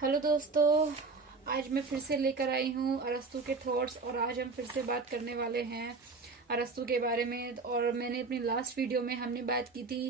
Hello दोस्तों, आज मैं फिर से लेकर आई हूँ अरस्तु के थॉट्स। और आज हम फिर से बात करने वाले हैं अरस्तु के बारे में। और मैंने अपनी लास्ट वीडियो में हमने बात की थी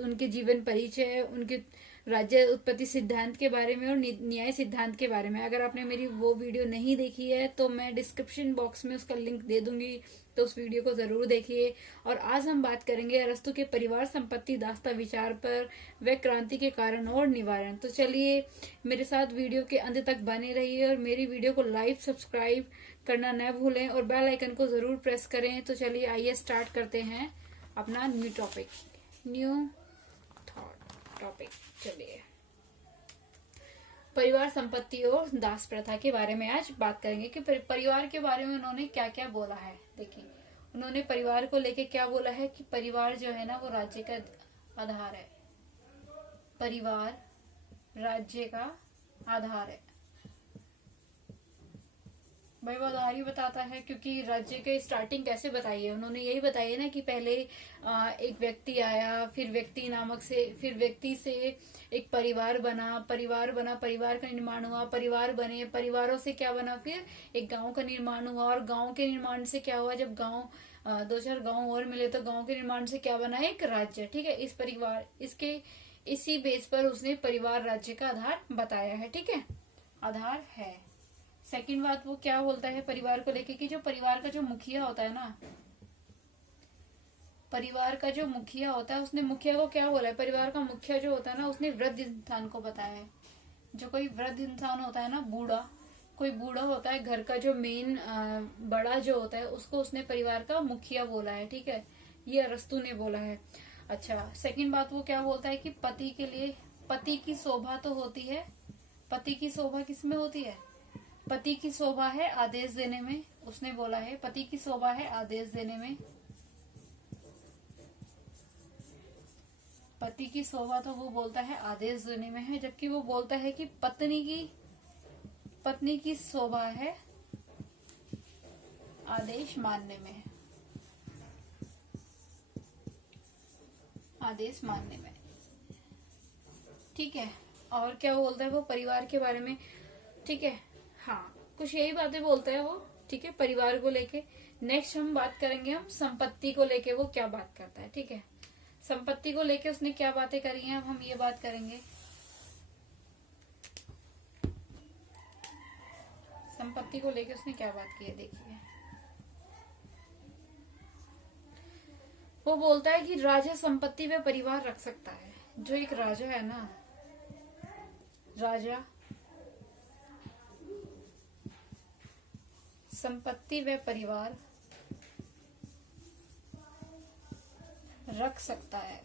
उनके जीवन परिचय, उनके राज्य उत्पत्ति सिद्धांत के बारे में और न्याय सिद्धांत के बारे में। अगर आपने मेरी वो वीडियो नहीं देखी है तो मैं डिस्क्रिप्शन बॉक्स में उसका लिंक दे दूंगी, तो उस वीडियो को जरूर देखिए। और आज हम बात करेंगे अरस्तु के परिवार संपत्ति दास्ता विचार पर, व क्रांति के कारण और निवारण। तो चलिए मेरे साथ वीडियो के अंत तक बने रहिए और मेरी वीडियो को लाइक सब्सक्राइब करना न भूलें और बेल आइकन को जरूर प्रेस करें। तो चलिए आइए स्टार्ट करते हैं अपना न्यू टॉपिक। चलिए परिवार संपत्ति और दास प्रथा के बारे में आज बात करेंगे कि परिवार के बारे में उन्होंने क्या क्या बोला है। देखिए उन्होंने परिवार को लेके क्या बोला है कि परिवार जो है ना वो राज्य का आधार है। परिवार राज्य का आधार है। भाई वो आधार ही बताता है, क्योंकि राज्य के स्टार्टिंग कैसे बताई है उन्होंने, यही बताई है ना कि पहले एक व्यक्ति आया, फिर व्यक्ति से एक परिवार बना, परिवार का निर्माण हुआ, परिवार बने, परिवारों से क्या बना, फिर एक गांव का निर्माण हुआ। और गांव के निर्माण से क्या हुआ, जब गांव दो चार गांव और मिले तो गांव के निर्माण से क्या बना, एक राज्य। ठीक है, इसी बेस पर उसने परिवार राज्य का आधार बताया है। ठीक है, आधार है। सेकंड बात वो क्या बोलता है परिवार को लेके कि जो परिवार का जो मुखिया होता है ना, परिवार का जो मुखिया होता है, उसने मुखिया को क्या बोला है, परिवार का मुखिया जो होता है ना उसने वृद्ध इंसान को बताया है। जो कोई वृद्ध इंसान होता है ना, कोई बूढ़ा होता है, घर का जो मेन बड़ा जो होता है उसको उसने परिवार का मुखिया बोला है। ठीक है, ये अरस्तु ने बोला है। अच्छा, सेकंड बात वो क्या बोलता है कि पति के लिए पति की शोभा तो होती है। पति की शोभा किसमें होती है? पति की शोभा है आदेश देने में। उसने बोला है पति की शोभा है आदेश देने में। पति की शोभा तो वो बोलता है आदेश देने में है, जबकि वो बोलता है कि पत्नी की शोभा है आदेश मानने में है। आदेश मानने में। ठीक है, और क्या बोलता है वो परिवार के बारे में? ठीक है, हाँ कुछ यही बातें बोलता है वो। ठीक है, परिवार को लेके। नेक्स्ट हम बात करेंगे हम संपत्ति को लेके वो क्या बात करता है। ठीक है, संपत्ति को लेके उसने क्या बातें करी हैं, अब हम ये बात करेंगे। संपत्ति को लेके उसने क्या बात की है, देखिए वो बोलता है कि राजा संपत्ति व परिवार रख सकता है। जो एक राजा है ना, राजा संपत्ति व परिवार रख सकता है।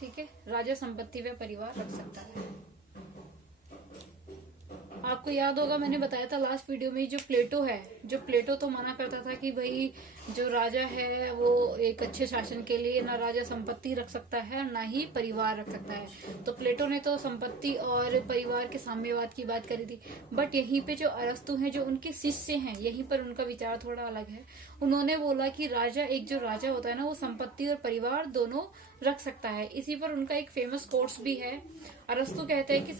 ठीक है, राजा संपत्ति व परिवार रख सकता है। आपको याद होगा मैंने बताया था लास्ट वीडियो में, जो प्लेटो तो मना करता था कि भाई जो राजा है वो एक अच्छे शासन के लिए ना राजा संपत्ति रख सकता है ना ही परिवार रख सकता है। तो प्लेटो ने तो संपत्ति और परिवार के साम्यवाद की बात करी थी। बट यहीं पे जो अरस्तु हैं, जो उनके शिष्य हैं, यहीं पर उनका विचार थोड़ा अलग है। उन्होंने बोला कि जो राजा होता है ना वो संपत्ति और परिवार दोनों रख सकता है। इसी पर उनका एक फेमस कोट्स भी है। अरस्तु कहते हैं कि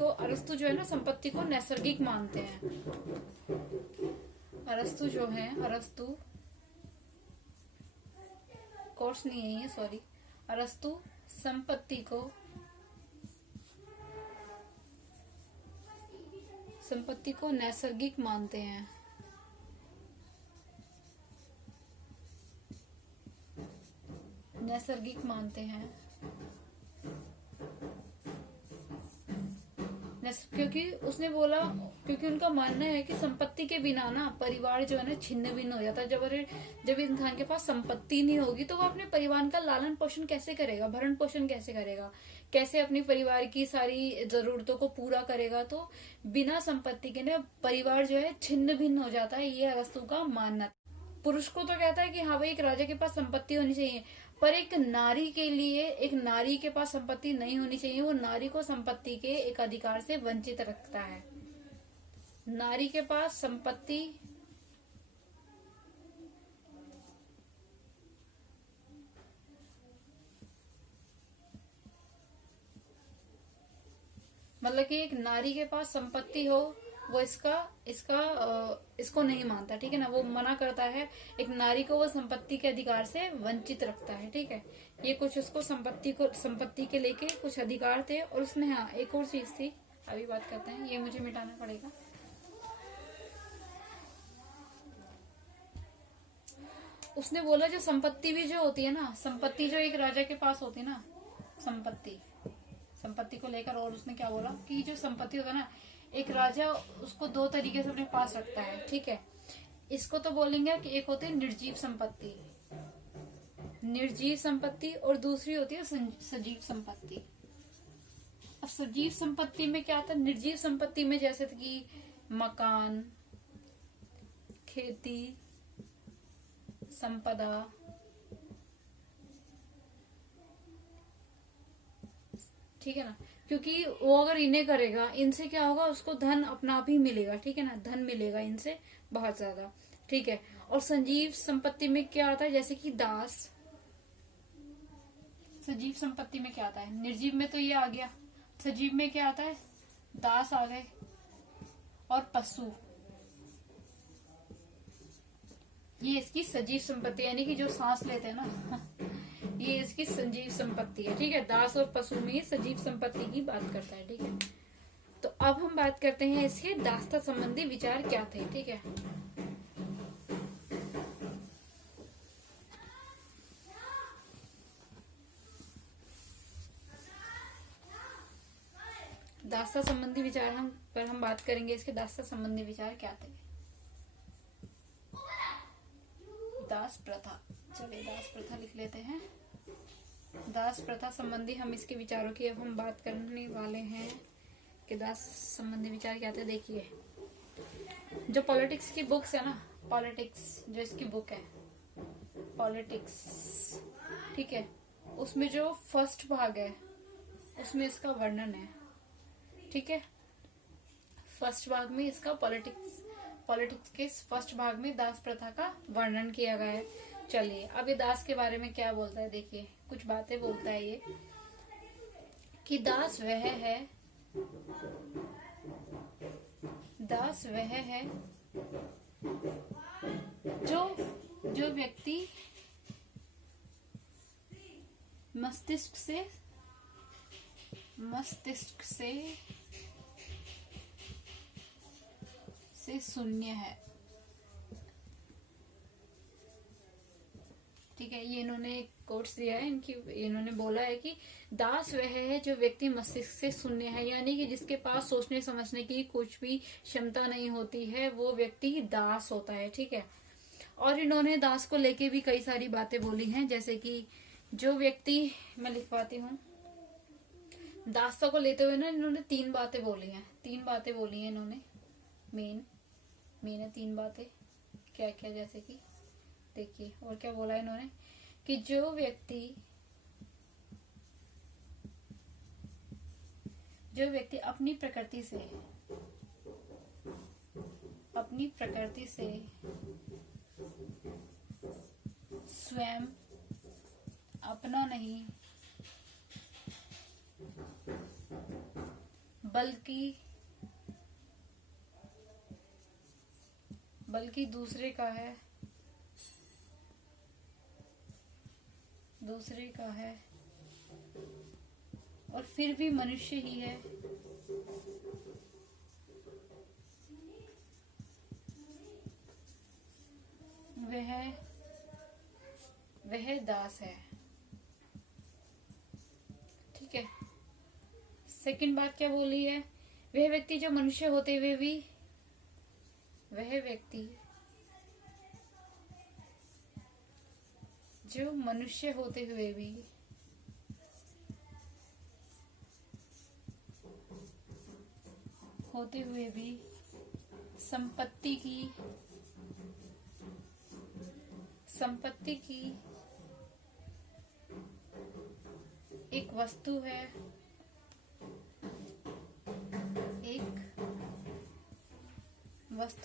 अरस्तु जो है ना संपत्ति को नैसर्गिक मानते हैं। अरस्तु कोर्स नहीं है ये, सॉरी। अरस्तु संपत्ति को नैसर्गिक मानते हैं। क्योंकि उनका मानना है कि संपत्ति के बिना ना परिवार जो है ना छिन्न भिन्न हो जाता है। जब इंसान के पास संपत्ति नहीं होगी तो वो अपने परिवार का लालन पोषण कैसे करेगा, भरण पोषण कैसे करेगा, कैसे अपने परिवार की सारी जरूरतों को पूरा करेगा। तो बिना संपत्ति के ना परिवार जो है छिन्न भिन्न हो जाता है, ये अरस्तु का मानना। पुरुष को तो कहता है कि हाँ भाई एक राजा के पास संपत्ति होनी चाहिए, पर एक नारी के पास संपत्ति नहीं होनी चाहिए। वो नारी को संपत्ति के एक अधिकार से वंचित रखता है। नारी के पास संपत्ति मतलब कि एक नारी के पास संपत्ति हो, वो इसको नहीं मानता, ठीक है ना, वो मना करता है। एक नारी को वो संपत्ति के अधिकार से वंचित रखता है, ठीक है। ये कुछ उसको संपत्ति के लेके कुछ अधिकार थे। और उसमें हाँ एक और चीज थी, अभी बात करते हैं, ये मुझे मिटाना पड़ेगा। उसने बोला जो संपत्ति भी जो होती है ना, संपत्ति जो एक राजा के पास होती है ना, संपत्ति को लेकर, और उसने क्या बोला कि जो संपत्ति होता है ना, एक राजा उसको दो तरीके से अपने पास रखता है, ठीक है। इसको तो बोलेंगे कि एक होती है निर्जीव संपत्ति और दूसरी होती है सजीव संपत्ति। अब सजीव संपत्ति में क्या आता है, निर्जीव संपत्ति में जैसे कि मकान, खेती, संपदा, ठीक है ना, क्योंकि वो अगर इन्हें करेगा, इनसे क्या होगा, उसको धन अपना आप ही मिलेगा, ठीक है ना, धन मिलेगा इनसे बहुत ज्यादा, ठीक है। और संजीव संपत्ति में क्या आता है, जैसे कि दास। सजीव संपत्ति में क्या आता है, निर्जीव में तो ये आ गया, सजीव में क्या आता है, दास आ गए और पशु। ये इसकी सजीव संपत्ति, यानी कि जो सांस लेते हैं ना ये इसकी संजीव संपत्ति है, ठीक है। दास और पशु में सजीव संपत्ति की बात करता है, ठीक है। तो अब हम बात करते हैं इसके दासता संबंधी विचार क्या थे, ठीक है। दासता संबंधी विचार हम बात करेंगे, इसके दासता संबंधी विचार क्या थे। दास प्रथा, चलिए दास प्रथा लिख लेते हैं। दास प्रथा संबंधी हम इसके विचारों की अब हम बात करने वाले हैं कि दास संबंधी विचार क्या थे। देखिए, जो पॉलिटिक्स की बुक्स है ना, पॉलिटिक्स जो इसकी बुक है पॉलिटिक्स, ठीक है, उसमें जो फर्स्ट भाग है उसमें इसका वर्णन है, ठीक है। फर्स्ट भाग में इसका पॉलिटिक्स के फर्स्ट भाग में दास प्रथा का वर्णन किया गया है। चलिए अब ये दास के बारे में क्या बोलता है, देखिए कुछ बातें बोलता है ये कि दास वह है जो व्यक्ति मस्तिष्क से शून्य है, ठीक है। ये इन्होंने कोट्स दिया है इन्होंने बोला है कि दास वह है जो व्यक्ति मस्तिष्क से शून्य है, यानी कि जिसके पास सोचने समझने की कुछ भी क्षमता नहीं होती है, वो व्यक्ति दास होता है, ठीक है। और इन्होंने दास को लेके भी कई सारी बातें बोली हैं, जैसे कि जो व्यक्ति, मैं लिखवाती हूँ, दासता को लेते हुए ना इन्होंने तीन बातें बोली हैं इन्होंने, मेन है तीन बातें। क्या क्या, जैसे कि देखिए और क्या बोला इन्होंने कि जो व्यक्ति अपनी प्रकृति से स्वयं अपना नहीं बल्कि दूसरे का है और फिर भी मनुष्य ही है, वह दास है, ठीक है। सेकंड बात क्या बोली है, वह व्यक्ति जो मनुष्य होते हुए भी संपत्ति की एक वस्तु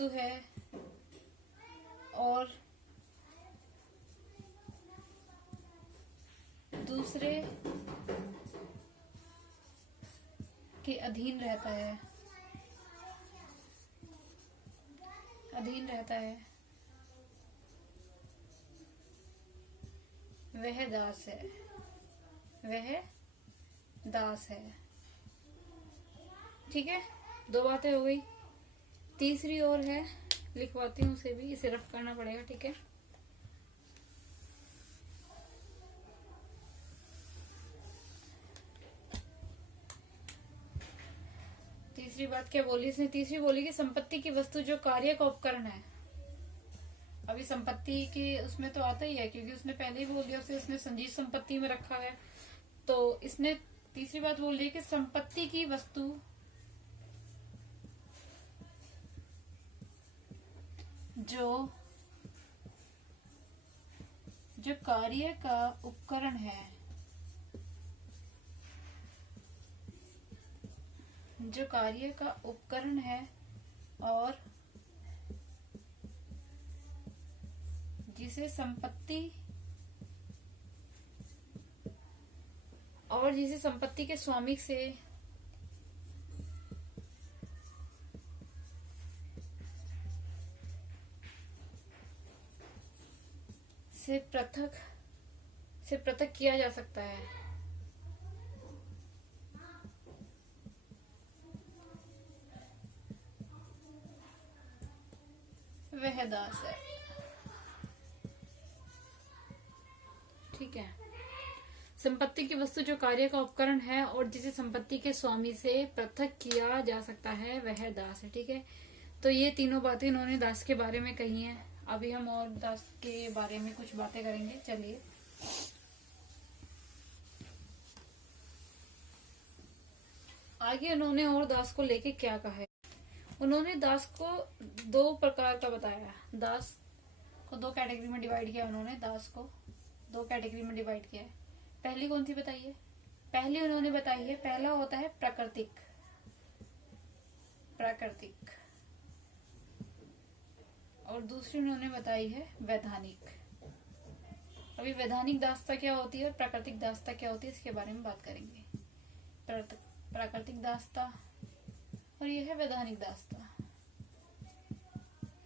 है और के अधीन रहता है, अधीन रहता है, वह दास है, वह दास है। ठीक है, दो बातें हो गई। तीसरी और है, लिखवाती हूँ उसे भी, इसे रफ करना पड़ेगा। ठीक है, तीसरी बात क्या बोली इसने? तीसरी बोली कि संपत्ति की वस्तु जो कार्य का उपकरण है। अभी संपत्ति के उसमें तो आता ही है, क्योंकि उसने पहले ही बोल दिया उसे, उसने संजीव संपत्ति में रखा है। तो इसने तीसरी बात बोल दी कि संपत्ति की वस्तु जो जो कार्य का उपकरण है, जो कार्य का उपकरण है और जिसे संपत्ति के स्वामी से पृथक किया जा सकता है। वह दास है। ठीक है, संपत्ति की वस्तु जो कार्य का उपकरण है और जिसे संपत्ति के स्वामी से पृथक किया जा सकता है, वह दास है। ठीक है, तो ये तीनों बातें इन्होंने दास के बारे में कही हैं। अभी हम और दास के बारे में कुछ बातें करेंगे। चलिए, आगे उन्होंने और दास को लेके क्या कहा है। उन्होंने दास को दो प्रकार का बताया। दास को दो कैटेगरी में डिवाइड किया उन्होंने, दास को दो कैटेगरी में डिवाइड किया है। पहली कौन सी बताइए? पहली उन्होंने बताई है, पहला होता है प्राकृतिक, प्राकृतिक, और दूसरी उन्होंने बताई है वैधानिक। अभी वैधानिक दासता क्या होती है और प्राकृतिक दासता क्या होती है, इसके बारे में बात करेंगे। प्राकृतिक दासता और यह है वैधानिक दासता,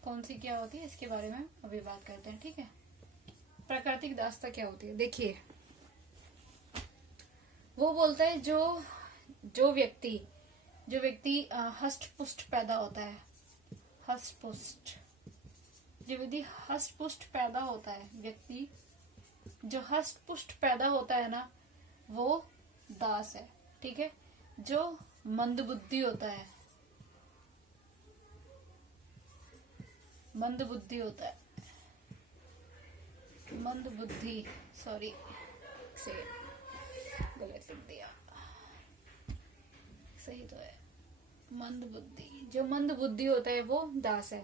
कौन सी क्या होती है, इसके बारे में अभी बात करते हैं। ठीक है, प्राकृतिक दासता क्या होती है? देखिए, वो बोलता है जो व्यक्ति हष्ट पुष्ट पैदा होता है, हष्ट पुष्ट, जो व्यक्ति हष्ट पुष्ट पैदा होता है, व्यक्ति जो हष्ट पुष्ट पैदा होता है ना, वो दास है। ठीक है, जो मंद बुद्धि होता है, मंद बुद्धि होता है, मंद बुद्धि, सॉरी से गलत लिख दिया, सही तो है, मंद बुद्धि, जो मंद बुद्धि होता है वो दास है।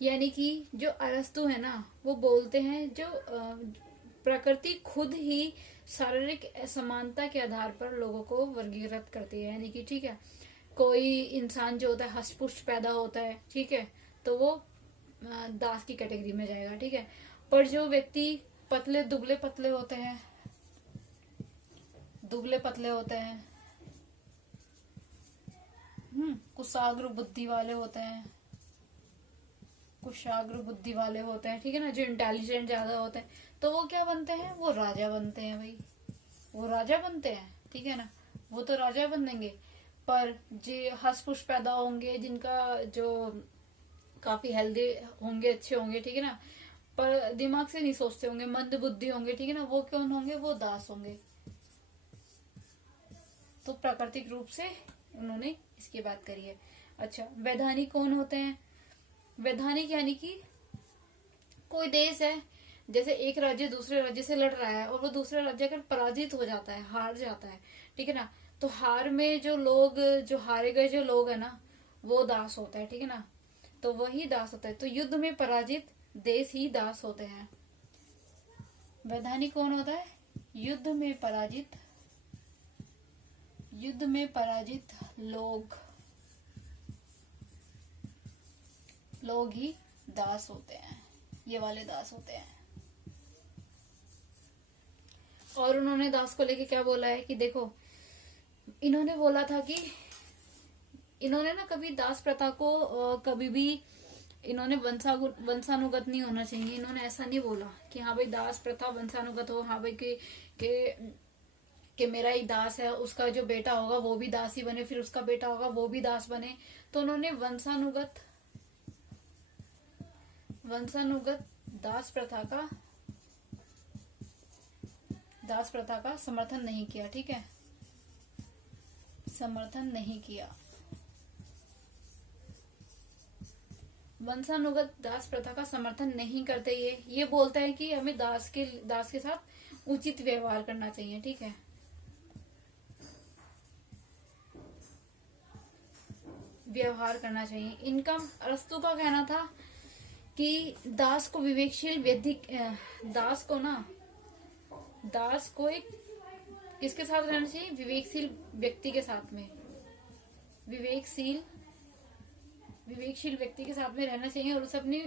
यानी कि जो अरस्तु है ना, वो बोलते हैं जो प्रकृति खुद ही शारीरिक असमानता के आधार पर लोगों को वर्गीकृत करती है। यानी कि ठीक है, कोई इंसान जो होता है हष्ट पुष्ट पैदा होता है, ठीक है, तो वो दास की कैटेगरी में जाएगा। ठीक है, पर जो व्यक्ति पतले दुबले पतले होते हैं, दुबले पतले होते हैं, कुशाग्र बुद्धि वाले होते हैं, कुशाग्र बुद्धि वाले होते हैं, ठीक है ना, जो इंटेलिजेंट ज्यादा होते हैं, तो वो क्या बनते हैं? वो राजा बनते हैं भाई, वो राजा बनते हैं। ठीक है ना, वो तो राजा बन देंगे। पर जो हष्ट पुष्ट पैदा होंगे, जिनका जो काफी हेल्दी होंगे, अच्छे होंगे, ठीक है ना, पर दिमाग से नहीं सोचते होंगे, मंद बुद्धि होंगे, ठीक है ना, वो कौन होंगे? वो दास होंगे। तो प्राकृतिक रूप से उन्होंने इसकी बात करी है। अच्छा, वैधानिक कौन होते हैं? वैधानिक यानी कि कोई देश है, जैसे एक राज्य दूसरे राज्य से लड़ रहा है और वो दूसरा राज्य अगर पराजित हो जाता है, हार जाता है, ठीक है ना, तो हार में जो लोग, जो हारे गए जो लोग है ना, वो दास होता है। ठीक है ना, तो वही दास होता है। तो युद्ध में पराजित देश ही दास होते हैं। वैधानिक कौन होता है? युद्ध में पराजित लोग ही दास होते हैं, ये वाले दास होते हैं। और उन्होंने दास को लेके क्या बोला है कि देखो, इन्होंने बोला था कि इन्होंने ना कभी दास प्रथा को कभी भी इन्होंने वंशानुगत नहीं होना चाहिए, इन्होंने ऐसा नहीं बोला कि हाँ भाई दास प्रथा वंशानुगत हो, हाँ भाई कि मेरा ही दास है, उसका जो बेटा होगा वो भी दास ही बने, फिर उसका बेटा होगा वो भी दास बने। तो उन्होंने वंशानुगत दास प्रथा का समर्थन नहीं किया। ठीक है, समर्थन नहीं किया। वंशानुगत दास प्रथा का समर्थन नहीं करते। ये बोलता है कि हमें दास के साथ उचित व्यवहार करना चाहिए। ठीक है, व्यवहार करना चाहिए। इनका अरस्तु का कहना था कि दास को एक किसके साथ रहना चाहिए? विवेकशील व्यक्ति के साथ में, विवेकशील व्यक्ति के साथ में रहना चाहिए, और उसे अपनी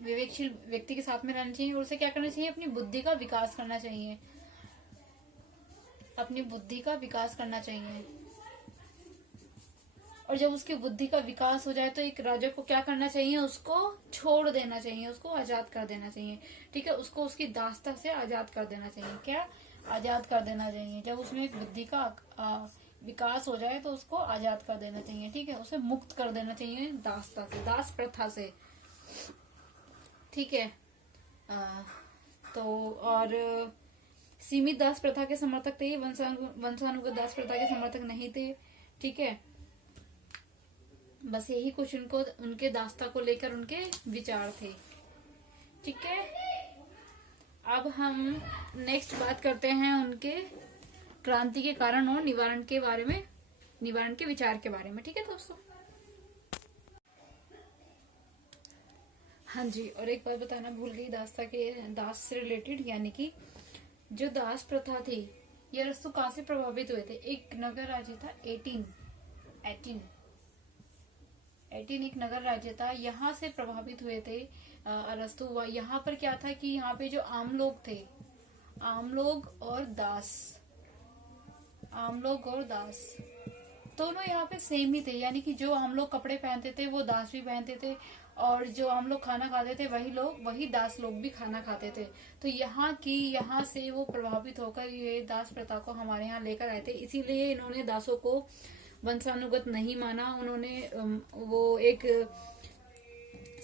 विवेकशील व्यक्ति के साथ में रहना चाहिए, और उसे क्या करना चाहिए? अपनी बुद्धि का विकास करना चाहिए, अपनी बुद्धि का विकास करना चाहिए। और जब उसकी बुद्धि का विकास हो जाए तो एक राजा को क्या करना चाहिए? उसको छोड़ देना चाहिए, उसको आजाद कर देना चाहिए। ठीक है, उसको उसकी दासता से आजाद कर देना चाहिए। क्या? आजाद कर देना चाहिए। जब उसमें एक बुद्धि का विकास हो जाए तो उसको आजाद कर देना चाहिए। ठीक है, उसे मुक्त कर देना चाहिए दासता से, दास प्रथा से। ठीक है, तो और सीमित दास प्रथा के समर्थक थे, वंशानुगत दास प्रथा के समर्थक नहीं थे। ठीक है, बस यही कुछ उनके दासता को लेकर उनके विचार थे। ठीक है, अब हम नेक्स्ट बात करते हैं उनके क्रांति के कारण और निवारण के बारे में, निवारण के विचार के बारे में। ठीक है दोस्तों, हाँ जी, और एक बात बताना भूल गई दास से रिलेटेड, यानी कि जो दास प्रथा थी ये अरस्तु कहाँ से प्रभावित हुए थे? एक नगर राज्य था 18 एक नगर राज्य था, यहाँ से प्रभावित हुए थे अरस्तु। यहाँ पर क्या था कि यहाँ पे जो आम लोग थे, आम लोग और दास दोनों यहाँ पे सेम ही थे। यानी कि जो आम लोग कपड़े पहनते थे वो दास भी पहनते थे, और जो आम लोग खाना खाते थे वही दास लोग भी खाना खाते थे। तो यहाँ से वो प्रभावित होकर ये दास प्रथा को हमारे यहाँ लेकर आए थे। इसीलिए इन्होंने दासों को वंशानुगत नहीं माना, उन्होंने वो एक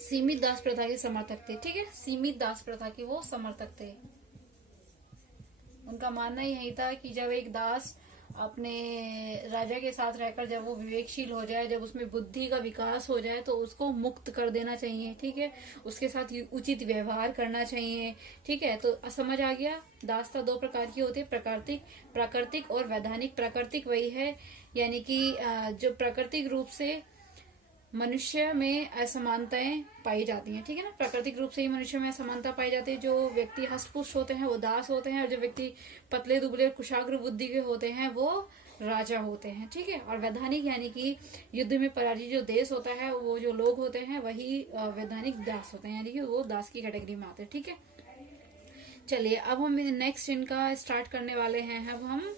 सीमित दास प्रथा के समर्थक थे। ठीक है, सीमित दास प्रथा के वो समर्थक थे। उनका मानना यही था कि जब एक दास अपने राजा के साथ रहकर जब वो विवेकशील हो जाए, जब उसमें बुद्धि का विकास हो जाए तो उसको मुक्त कर देना चाहिए। ठीक है, उसके साथ उचित व्यवहार करना चाहिए। ठीक है, तो समझ आ गया। दासता दो प्रकार की होती है, प्राकृतिक और वैधानिक। प्राकृतिक वही है यानी कि जो प्राकृतिक रूप से मनुष्य में असमानताएं पाई जाती हैं। ठीक है ना, प्राकृतिक रूप से ही मनुष्य में असमानता पाई जाती है। जो व्यक्ति हष्टपुष्ट होते हैं वो दास होते हैं, और जो व्यक्ति पतले दुबले कुशाग्र बुद्धि के होते हैं वो राजा होते हैं। ठीक है, और वैधानिक यानी कि युद्ध में पराजित जो देश होता है, वो जो लोग होते हैं वही वैधानिक दास होते हैं, यानी कि वो दास की कैटेगरी में आते हैं। ठीक है, चलिए अब हम नेक्स्ट इनका स्टार्ट करने वाले हैं। अब हम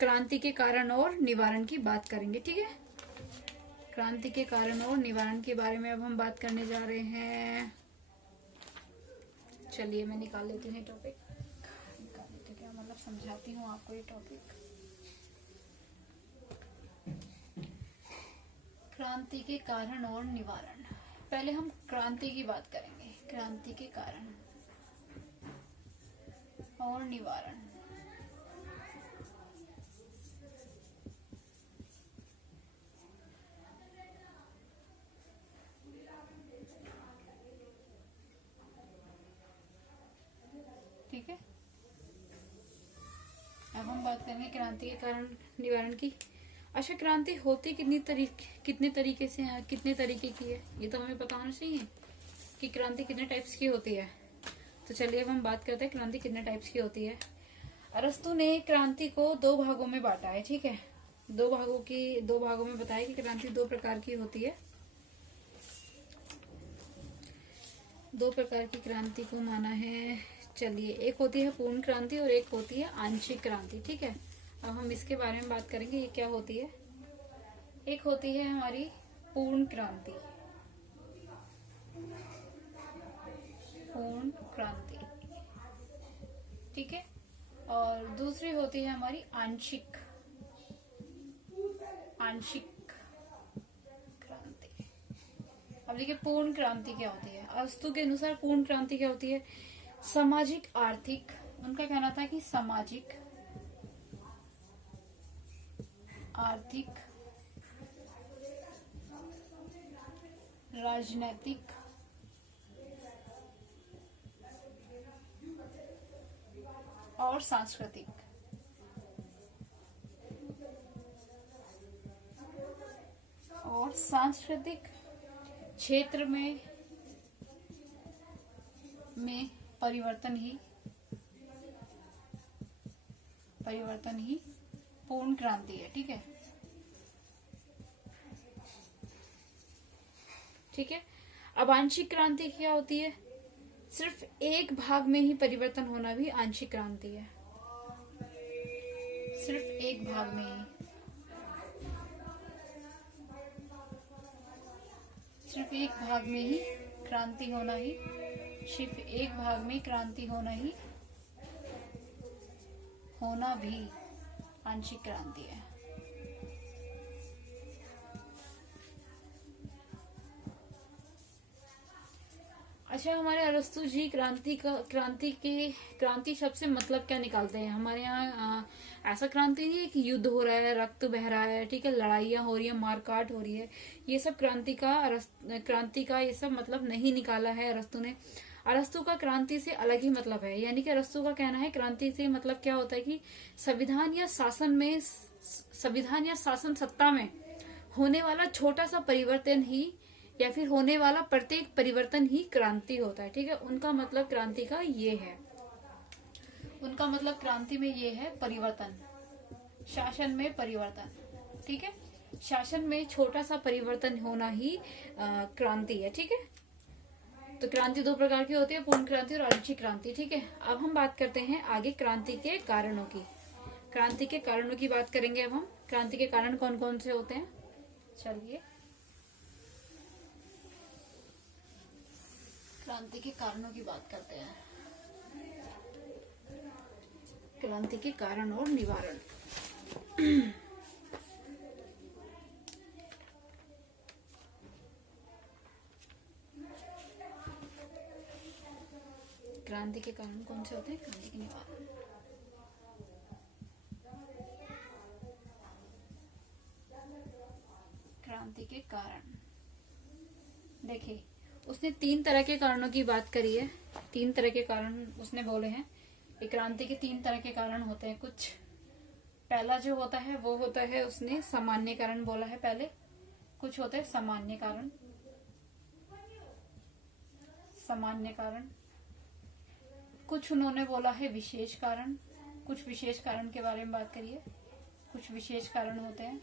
क्रांति के कारण और निवारण की बात करेंगे। ठीक है, क्रांति के कारण और निवारण के बारे में अब हम बात करने जा रहे हैं। चलिए मैं निकाल लेती हूँ टॉपिक, क्या मतलब समझाती हूँ आपको ये टॉपिक। क्रांति के कारण और निवारण। पहले हम क्रांति की बात करेंगे, क्रांति के कारण और निवारण। ठीक है, अब हम बात करेंगे क्रांति के कारण निवारण की। अच्छा, क्रांति होती कितने तरीके से है, कितने तरीके की है, ये तो हमें पता होना चाहिए कि क्रांति कितने टाइप्स की होती है। तो चलिए अब हम बात करते हैं क्रांति कितने टाइप्स की होती है। अरस्तु ने क्रांति को 2 भागों में बांटा है। ठीक है, 2 भागों में बताया कि क्रांति 2 प्रकार की होती है। 2 प्रकार की क्रांति को माना है। चलिए, एक होती है पूर्ण क्रांति और एक होती है आंशिक क्रांति। ठीक है, अब हम इसके बारे में बात करेंगे, ये क्या होती है। एक होती है हमारी पूर्ण क्रांति, पूर्ण क्रांति, ठीक है। और दूसरी होती है हमारी आंशिक, आंशिक क्रांति। अब देखिए पूर्ण क्रांति क्या होती है। अरस्तु के अनुसार पूर्ण क्रांति क्या होती है? सामाजिक आर्थिक, उनका कहना था कि सामाजिक आर्थिक राजनैतिक और सांस्कृतिक, और सांस्कृतिक क्षेत्र में परिवर्तन ही पूर्ण क्रांति है, ठीक है। ठीक है। अब आंशिक क्रांति क्या होती है? सिर्फ एक भाग में ही परिवर्तन होना भी आंशिक क्रांति है, सिर्फ एक भाग में ही, सिर्फ एक भाग में ही क्रांति होना ही, सिर्फ एक भाग में क्रांति होना भी आंशिक क्रांति है। अच्छा, हमारे अरस्तु जी क्रांति शब्द से मतलब क्या निकालते हैं? हमारे यहाँ ऐसा क्रांति नहीं है कि युद्ध हो रहा है, रक्त बह रहा है, ठीक है, लड़ाइयाँ हो रही है, मारकाट हो रही है, ये सब क्रांति का ये सब मतलब नहीं निकाला है अरस्तु ने। अरस्तु का क्रांति से अलग ही मतलब है। यानी कि अरस्तु का कहना है क्रांति से मतलब क्या होता है कि संविधान या शासन सत्ता में होने वाला छोटा सा परिवर्तन ही, या फिर होने वाला प्रत्येक परिवर्तन ही क्रांति होता है, ठीक है। उनका मतलब क्रांति का ये है, उनका मतलब क्रांति में ये है परिवर्तन, शासन में परिवर्तन, ठीक है। शासन में छोटा सा परिवर्तन होना ही क्रांति है, ठीक है। तो क्रांति दो प्रकार की होती है, पूर्ण क्रांति और आंशिक क्रांति, ठीक है। अब हम बात करते हैं आगे क्रांति के कारणों की। क्रांति के कारणों की बात करेंगे अब हम। क्रांति के कारण कौन कौन से होते हैं, चलिए क्रांति के कारणों की बात करते हैं। क्रांति के कारण और निवारण। क्रांति के कारण कौन से होते हैं? क्रांति के निवारण। क्रांति के कारण, देखिए उसने 3 तरह के कारणों की बात करी है। 3 तरह के कारण उसने बोले हैं। एक क्रांति के 3 तरह के कारण होते हैं कुछ। पहला जो होता है वो होता है, उसने सामान्य कारण बोला है पहले। कुछ होते हैं सामान्य कारण, सामान्य कारण। कुछ उन्होंने बोला है विशेष कारण। कुछ विशेष कारण के बारे में बात करिए, कुछ विशेष कारण होते हैं।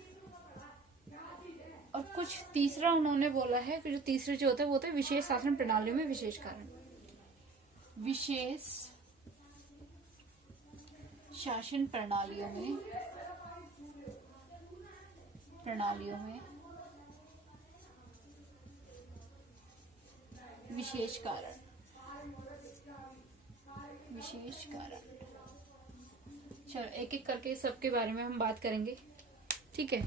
और कुछ तीसरा उन्होंने बोला है, फिर जो तीसरे जो होते हैं वो होते हैं विशेष शासन प्रणालियों में विशेष कारण। विशेष शासन प्रणालियों में विशेष कारण, विशेष कारण। चलो एक एक करके सबके बारे में हम बात करेंगे, ठीक है।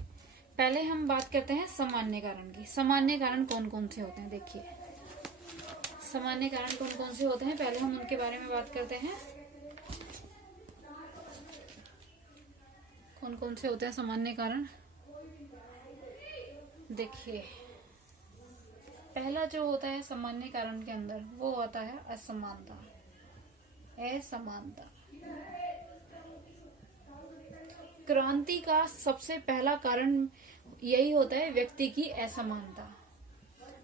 पहले हम बात करते हैं सामान्य कारण की। सामान्य कारण कौन कौन से होते हैं, देखिए सामान्य कारण कौन कौन से होते हैं, पहले हम उनके बारे में बात करते हैं। कौन कौन से होते हैं सामान्य कारण, देखिए पहला जो होता है सामान्य कारण के अंदर वो होता है असमानता। असमानता क्रांति का सबसे पहला कारण यही होता है, व्यक्ति की असमानता।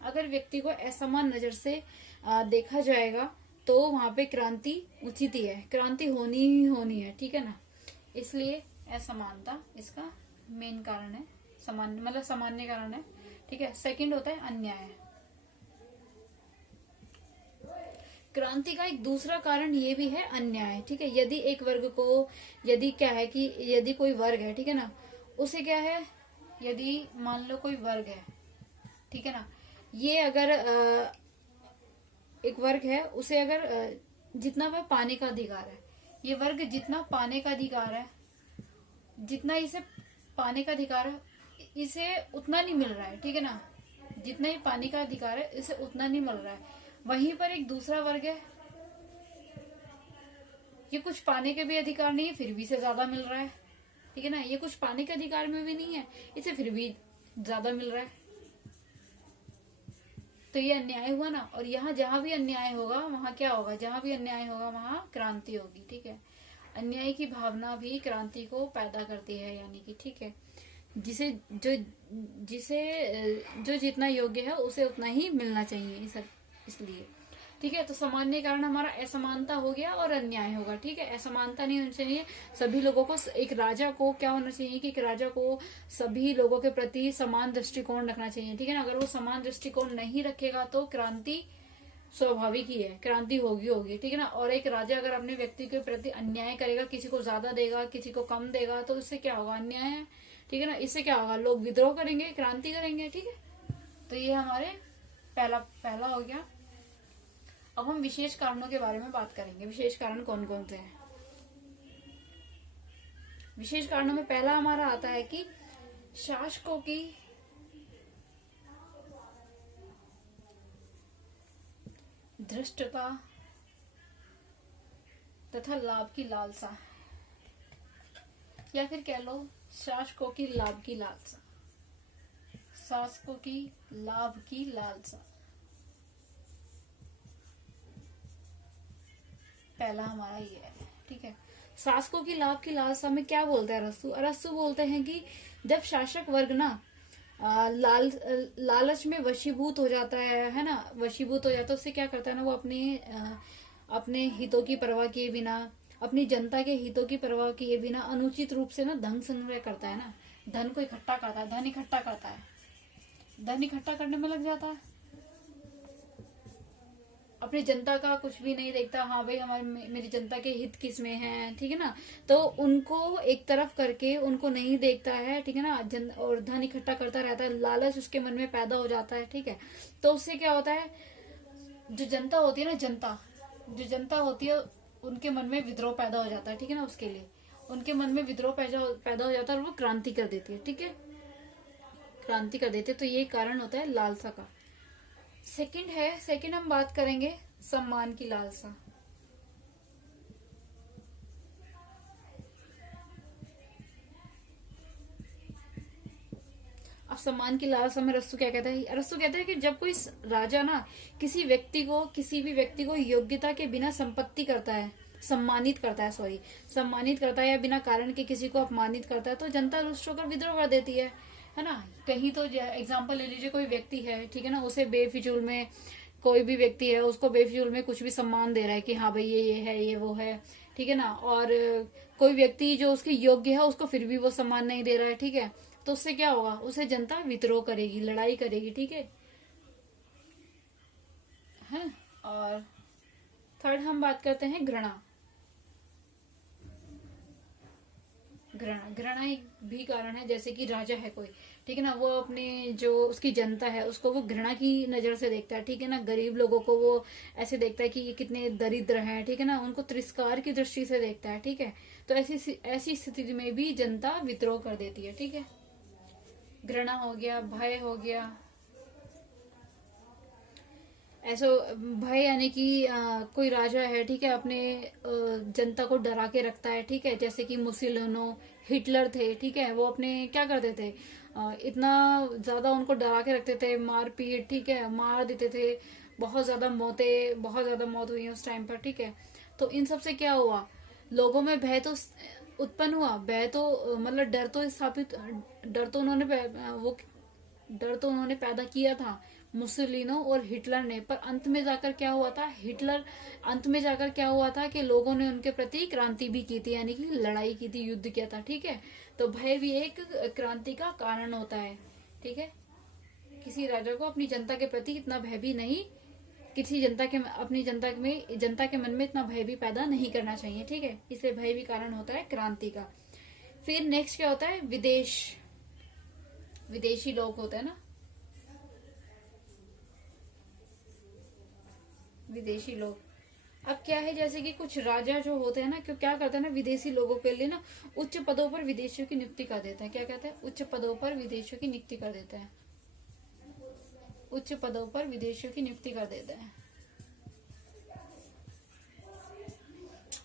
अगर व्यक्ति को असमान नजर से देखा जाएगा तो वहां पे क्रांति उचित ही है, क्रांति होनी ही होनी है, ठीक है ना। इसलिए असमानता इसका मेन कारण है, सामान्य मतलब सामान्य कारण है, ठीक है। सेकंड होता है अन्याय। क्रांति का एक दूसरा कारण ये भी है अन्याय, ठीक है। यदि एक वर्ग को, यदि क्या है कि यदि कोई वर्ग है, ठीक है ना, उसे क्या है यदि मान लो कोई वर्ग है, ठीक है ना, ये अगर एक वर्ग है, उसे अगर जितना वह पाने का अधिकार है, ये वर्ग जितना पाने का अधिकार है, जितना इसे पाने का अधिकार है, इसे उतना नहीं मिल रहा है, ठीक है ना, जितना ही पाने का अधिकार है इसे उतना नहीं मिल रहा है। वहीं पर एक दूसरा वर्ग है, ये कुछ पाने के भी अधिकार नहीं है, फिर भी इसे ज्यादा मिल रहा है, ठीक है ना, ये कुछ पाने के अधिकार में भी नहीं है, इसे फिर भी ज्यादा मिल रहा है। तो ये अन्याय हुआ ना। और यहाँ जहां भी अन्याय होगा वहां क्या होगा, जहां भी अन्याय होगा वहां क्रांति होगी, ठीक है। अन्याय की भावना भी क्रांति को पैदा करती है, यानी कि, ठीक है, जिसे जो जितना योग्य है उसे उतना ही मिलना चाहिए, इसलिए, ठीक है। तो सामान्य कारण हमारा असमानता हो गया और अन्याय होगा, ठीक है। असमानता नहीं होनी चाहिए, सभी लोगों को, एक राजा को क्या होना चाहिए कि एक राजा को सभी लोगों के प्रति समान दृष्टिकोण रखना चाहिए, ठीक है ना। अगर वो समान दृष्टिकोण नहीं रखेगा तो क्रांति स्वाभाविक ही है, क्रांति होगी, ठीक है ना। और एक राजा अगर अपने व्यक्ति के प्रति अन्याय करेगा, किसी को ज्यादा देगा, किसी को कम देगा, तो इससे क्या होगा, अन्याय है, ठीक है ना। इससे क्या होगा, लोग विद्रोह करेंगे, क्रांति करेंगे, ठीक है। तो ये हमारे पहला हो गया। अब हम विशेष कारणों के बारे में बात करेंगे। विशेष कारण कौन कौन से हैं? विशेष कारणों में पहला हमारा आता है कि शासकों की धृष्टता तथा लाभ की लालसा, या फिर कह लो शासकों की लाभ की लालसा, शासकों की लाभ की लालसा, पहला हमारा ये है, ठीक है। शासकों की लाभ की लालसा में क्या बोलते हैं अरस्तु? अरस्तु बोलते हैं कि जब शासक वर्ग ना लालच में वशीभूत हो जाता है ना, वशीभूत हो जाता है, उससे क्या करता है ना, वो अपने हितों की परवाह किए बिना, अपनी जनता के हितों की परवाह किए बिना अनुचित रूप से ना धन संग्रह करता है ना, धन को इकट्ठा करता है, धन इकट्ठा करता है, धन इकट्ठा करने में लग जाता है, अपनी जनता का कुछ भी नहीं देखता। हाँ भाई, मेरी जनता के हित किस में है, ठीक है ना, तो उनको एक तरफ करके उनको नहीं देखता है, ठीक है ना, और धन इकट्ठा करता रहता है, लालच उसके मन में पैदा हो जाता है, ठीक है। तो उससे क्या होता है, जो जनता होती है ना, जो जनता होती है उनके मन में विद्रोह पैदा हो जाता है, ठीक है ना, उसके लिए उनके मन में विद्रोह पैदा हो जाता है और वो क्रांति कर देती है, ठीक है, क्रांति कर देते हैं। तो ये कारण होता है लालसा का। सेकंड हम बात करेंगे सम्मान की लालसा। अब सम्मान की लालसा में अरस्तु क्या कहता है? अरस्तु कहता है कि जब कोई राजा ना किसी भी व्यक्ति को योग्यता के बिना सम्मानित करता है या बिना कारण के किसी को अपमानित करता है, तो जनता रुष्ट होकर विद्रोह कर देती है ना। कहीं तो एग्जाम्पल ले लीजिए, कोई व्यक्ति है, ठीक है ना, उसे बेफिजूल में, कोई भी व्यक्ति है उसको बेफिजूल में कुछ भी सम्मान दे रहा है कि हाँ भाई ये है, ये वो है, ठीक है ना, और कोई व्यक्ति जो उसके योग्य है उसको फिर भी वो सम्मान नहीं दे रहा है, ठीक है, तो उससे क्या होगा, उसे जनता विद्रोह करेगी, लड़ाई करेगी, ठीक है। और थर्ड हम बात करते हैं घृणा। घृणा एक भी कारण है, जैसे कि राजा है कोई, ठीक है ना, वो अपने जो उसकी जनता है उसको वो घृणा की नजर से देखता है, ठीक है ना, गरीब लोगों को वो ऐसे देखता है कि ये कितने दरिद्र हैं, ठीक है ना, उनको तिरस्कार की दृष्टि से देखता है, ठीक है। तो ऐसी स्थिति में भी जनता विद्रोह कर देती है, ठीक है। घृणा हो गया, भय हो गया, ऐसा भय यानी कि कोई राजा है, ठीक है, अपने जनता को डरा के रखता है, ठीक है, जैसे कि मुसोलिनी, हिटलर थे, ठीक है, वो अपने क्या करते थे, इतना ज्यादा उनको डरा के रखते थे, मारपीट, ठीक है, मार देते थे, बहुत ज्यादा मौत हुई उस टाइम पर, ठीक है। तो इन सब से क्या हुआ, लोगों में भय तो उत्पन्न हुआ, भय तो मतलब डर तो उन्होंने पैदा किया था मुसोलिनी और हिटलर ने, पर अंत में जाकर क्या हुआ था कि लोगों ने उनके प्रति क्रांति भी की थी, यानी कि लड़ाई की थी, युद्ध किया था, ठीक है। तो भय भी एक क्रांति का कारण होता है, ठीक है। किसी राजा को अपनी जनता के प्रति इतना भय भी नहीं, जनता के मन में इतना भय भी पैदा नहीं करना चाहिए, ठीक है, इसलिए भय भी कारण होता है क्रांति का। फिर नेक्स्ट क्या होता है, विदेश। विदेशी लोग होते हैं ना, विदेशी लोग। अब क्या है, जैसे कि कुछ राजा जो होते हैं ना, क्यों क्या करते हैं ना, विदेशी लोगों के लिए ना उच्च पदों पर विदेशियों की नियुक्ति कर देते हैं। क्या कहते हैं? उच्च पदों पर विदेशियों की नियुक्ति कर देते हैं। उच्च पदों पर विदेशियों की नियुक्ति कर देते हैं।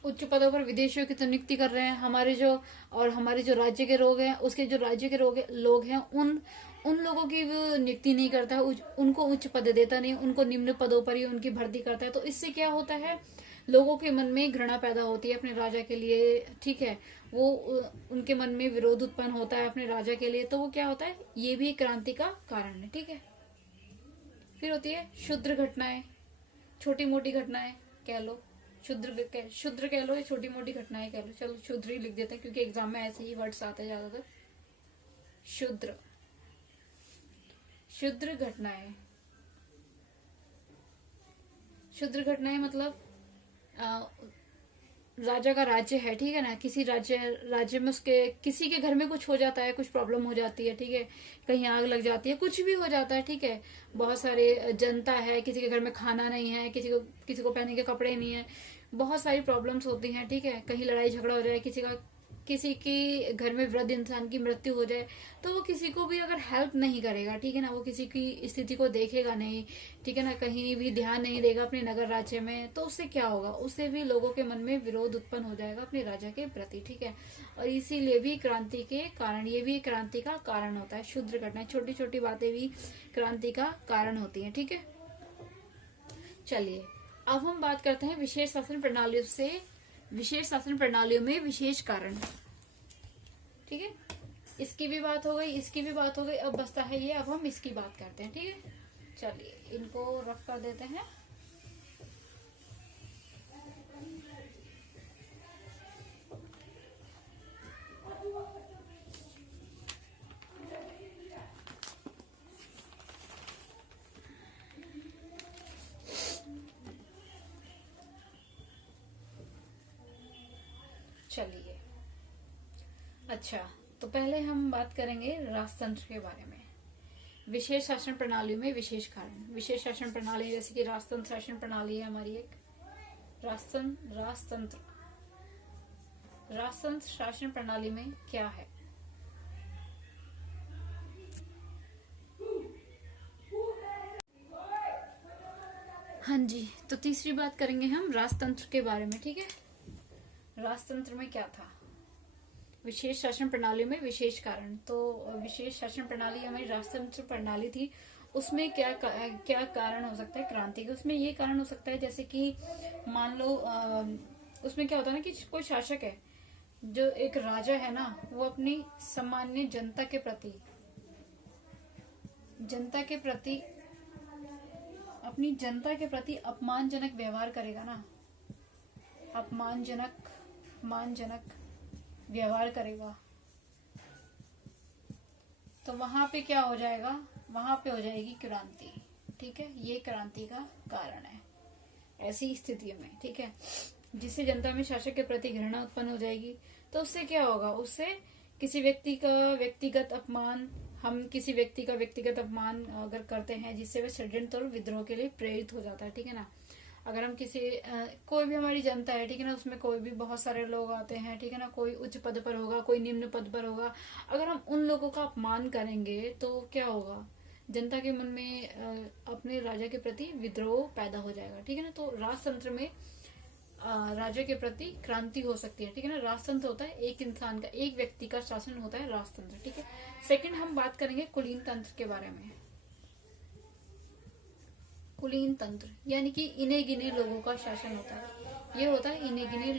उच्च पदों पर विदेशियों की तो नियुक्ति कर रहे हैं। हमारे जो राज्य के लोग हैं, उसके जो राज्य के लोग हैं, उन लोगों की वो नियुक्ति नहीं करता है, उनको उच्च पद देता नहीं, उनको निम्न पदों पर ही उनकी भर्ती करता है। तो इससे क्या होता है, लोगों के मन में घृणा पैदा होती है अपने राजा के लिए, ठीक है। वो उनके मन में विरोध उत्पन्न होता है अपने राजा के लिए। तो वो क्या होता है, ये भी क्रांति का कारण है, ठीक है। फिर होती है क्षुद्र घटनाएं, छोटी मोटी घटनाएं कह लो, शुद्र कह लो या छोटी मोटी घटनाएं कह लो। चलो शुद्र ही लिख देते हैं, क्योंकि एग्जाम में ऐसे ही वर्ड्स आते हैं ज्यादातर। शुद्र, शुद्र घटनाएं। शुद्र घटनाएं मतलब राजा का राज्य है, ठीक है ना, किसी राज्य में उसके किसी के घर में कुछ हो जाता है, कुछ प्रॉब्लम हो जाती है, ठीक है, कहीं आग लग जाती है, कुछ भी हो जाता है, ठीक है। बहुत सारे जनता है, किसी के घर में खाना नहीं है, किसी को पहनने के कपड़े नहीं है, बहुत सारी प्रॉब्लम्स होती हैं, ठीक है। कहीं लड़ाई झगड़ा हो जाए, किसी के घर में वृद्ध इंसान की मृत्यु हो जाए, तो वो किसी को भी अगर हेल्प नहीं करेगा, ठीक है ना, वो किसी की स्थिति को देखेगा नहीं, ठीक है ना, कहीं भी ध्यान नहीं देगा अपने नगर राज्य में, तो उससे क्या होगा, उससे भी लोगों के मन में विरोध उत्पन्न हो जाएगा अपने राजा के प्रति, ठीक है। और इसीलिए भी क्रांति के कारण, ये भी क्रांति का कारण होता है। शुद्र घटनाएं, छोटी छोटी बातें भी क्रांति का कारण होती है, ठीक है। चलिए अब हम बात करते हैं विशेष शासन प्रणालियों में विशेष कारण, ठीक है। इसकी भी बात हो गई, इसकी भी बात हो गई, अब बचता है ये, अब हम इसकी बात करते हैं, ठीक है। चलिए इनको रफ कर देते हैं। चलिए अच्छा, तो पहले हम बात करेंगे राजतंत्र के बारे में। विशेष शासन प्रणाली में विशेष कारण। विशेष शासन प्रणाली जैसे कि राजतंत्र शासन प्रणाली है हमारी एक। राजतंत्र शासन प्रणाली में क्या है? हाँ जी, तो तीसरी बात करेंगे हम राजतंत्र के बारे में, ठीक है। राजतंत्र में क्या था? विशेष शासन प्रणाली में विशेष कारण। तो विशेष शासन प्रणाली हमारी राजतंत्र प्रणाली थी, उसमें क्या कारण हो सकता है क्रांति का? उसमें ये कारण हो सकता है जैसे कि मान लो उसमें क्या होता है ना कि कोई शासक है, जो एक राजा है ना, वो अपनी सामान्य जनता के प्रति अपनी जनता के प्रति अपमानजनक व्यवहार करेगा ना, अपमानजनक व्यवहार करेगा, तो वहां पे क्या हो जाएगा? वहां पे हो जाएगी क्रांति, ठीक है। ये क्रांति का कारण है ऐसी स्थितियों में, ठीक है। जिससे जनता में शासक के प्रति घृणा उत्पन्न हो जाएगी, तो उससे क्या होगा? उससे किसी व्यक्ति का व्यक्तिगत अपमान, हम किसी व्यक्ति का व्यक्तिगत अपमान अगर करते हैं, जिससे वह षड्यंत्र और विद्रोह के लिए प्रेरित हो जाता है, ठीक है ना। अगर हम कोई भी हमारी जनता है, ठीक है ना, उसमें कोई भी बहुत सारे लोग आते हैं, ठीक है ना, कोई उच्च पद पर होगा, कोई निम्न पद पर होगा, अगर हम उन लोगों का अपमान करेंगे तो क्या होगा? जनता के मन में अपने राजा के प्रति विद्रोह पैदा हो जाएगा, ठीक है ना। तो राजतंत्र में राजा के प्रति क्रांति हो सकती है, ठीक है ना। राजतंत्र होता है एक इंसान का, एक व्यक्ति का शासन होता है राजतंत्र, ठीक है। सेकंड हम बात करेंगे कुलीन तंत्र के बारे में। कुलीन तंत्र यानी कि इने गिने लोगों का शासन होता है, ये होता है इने गिने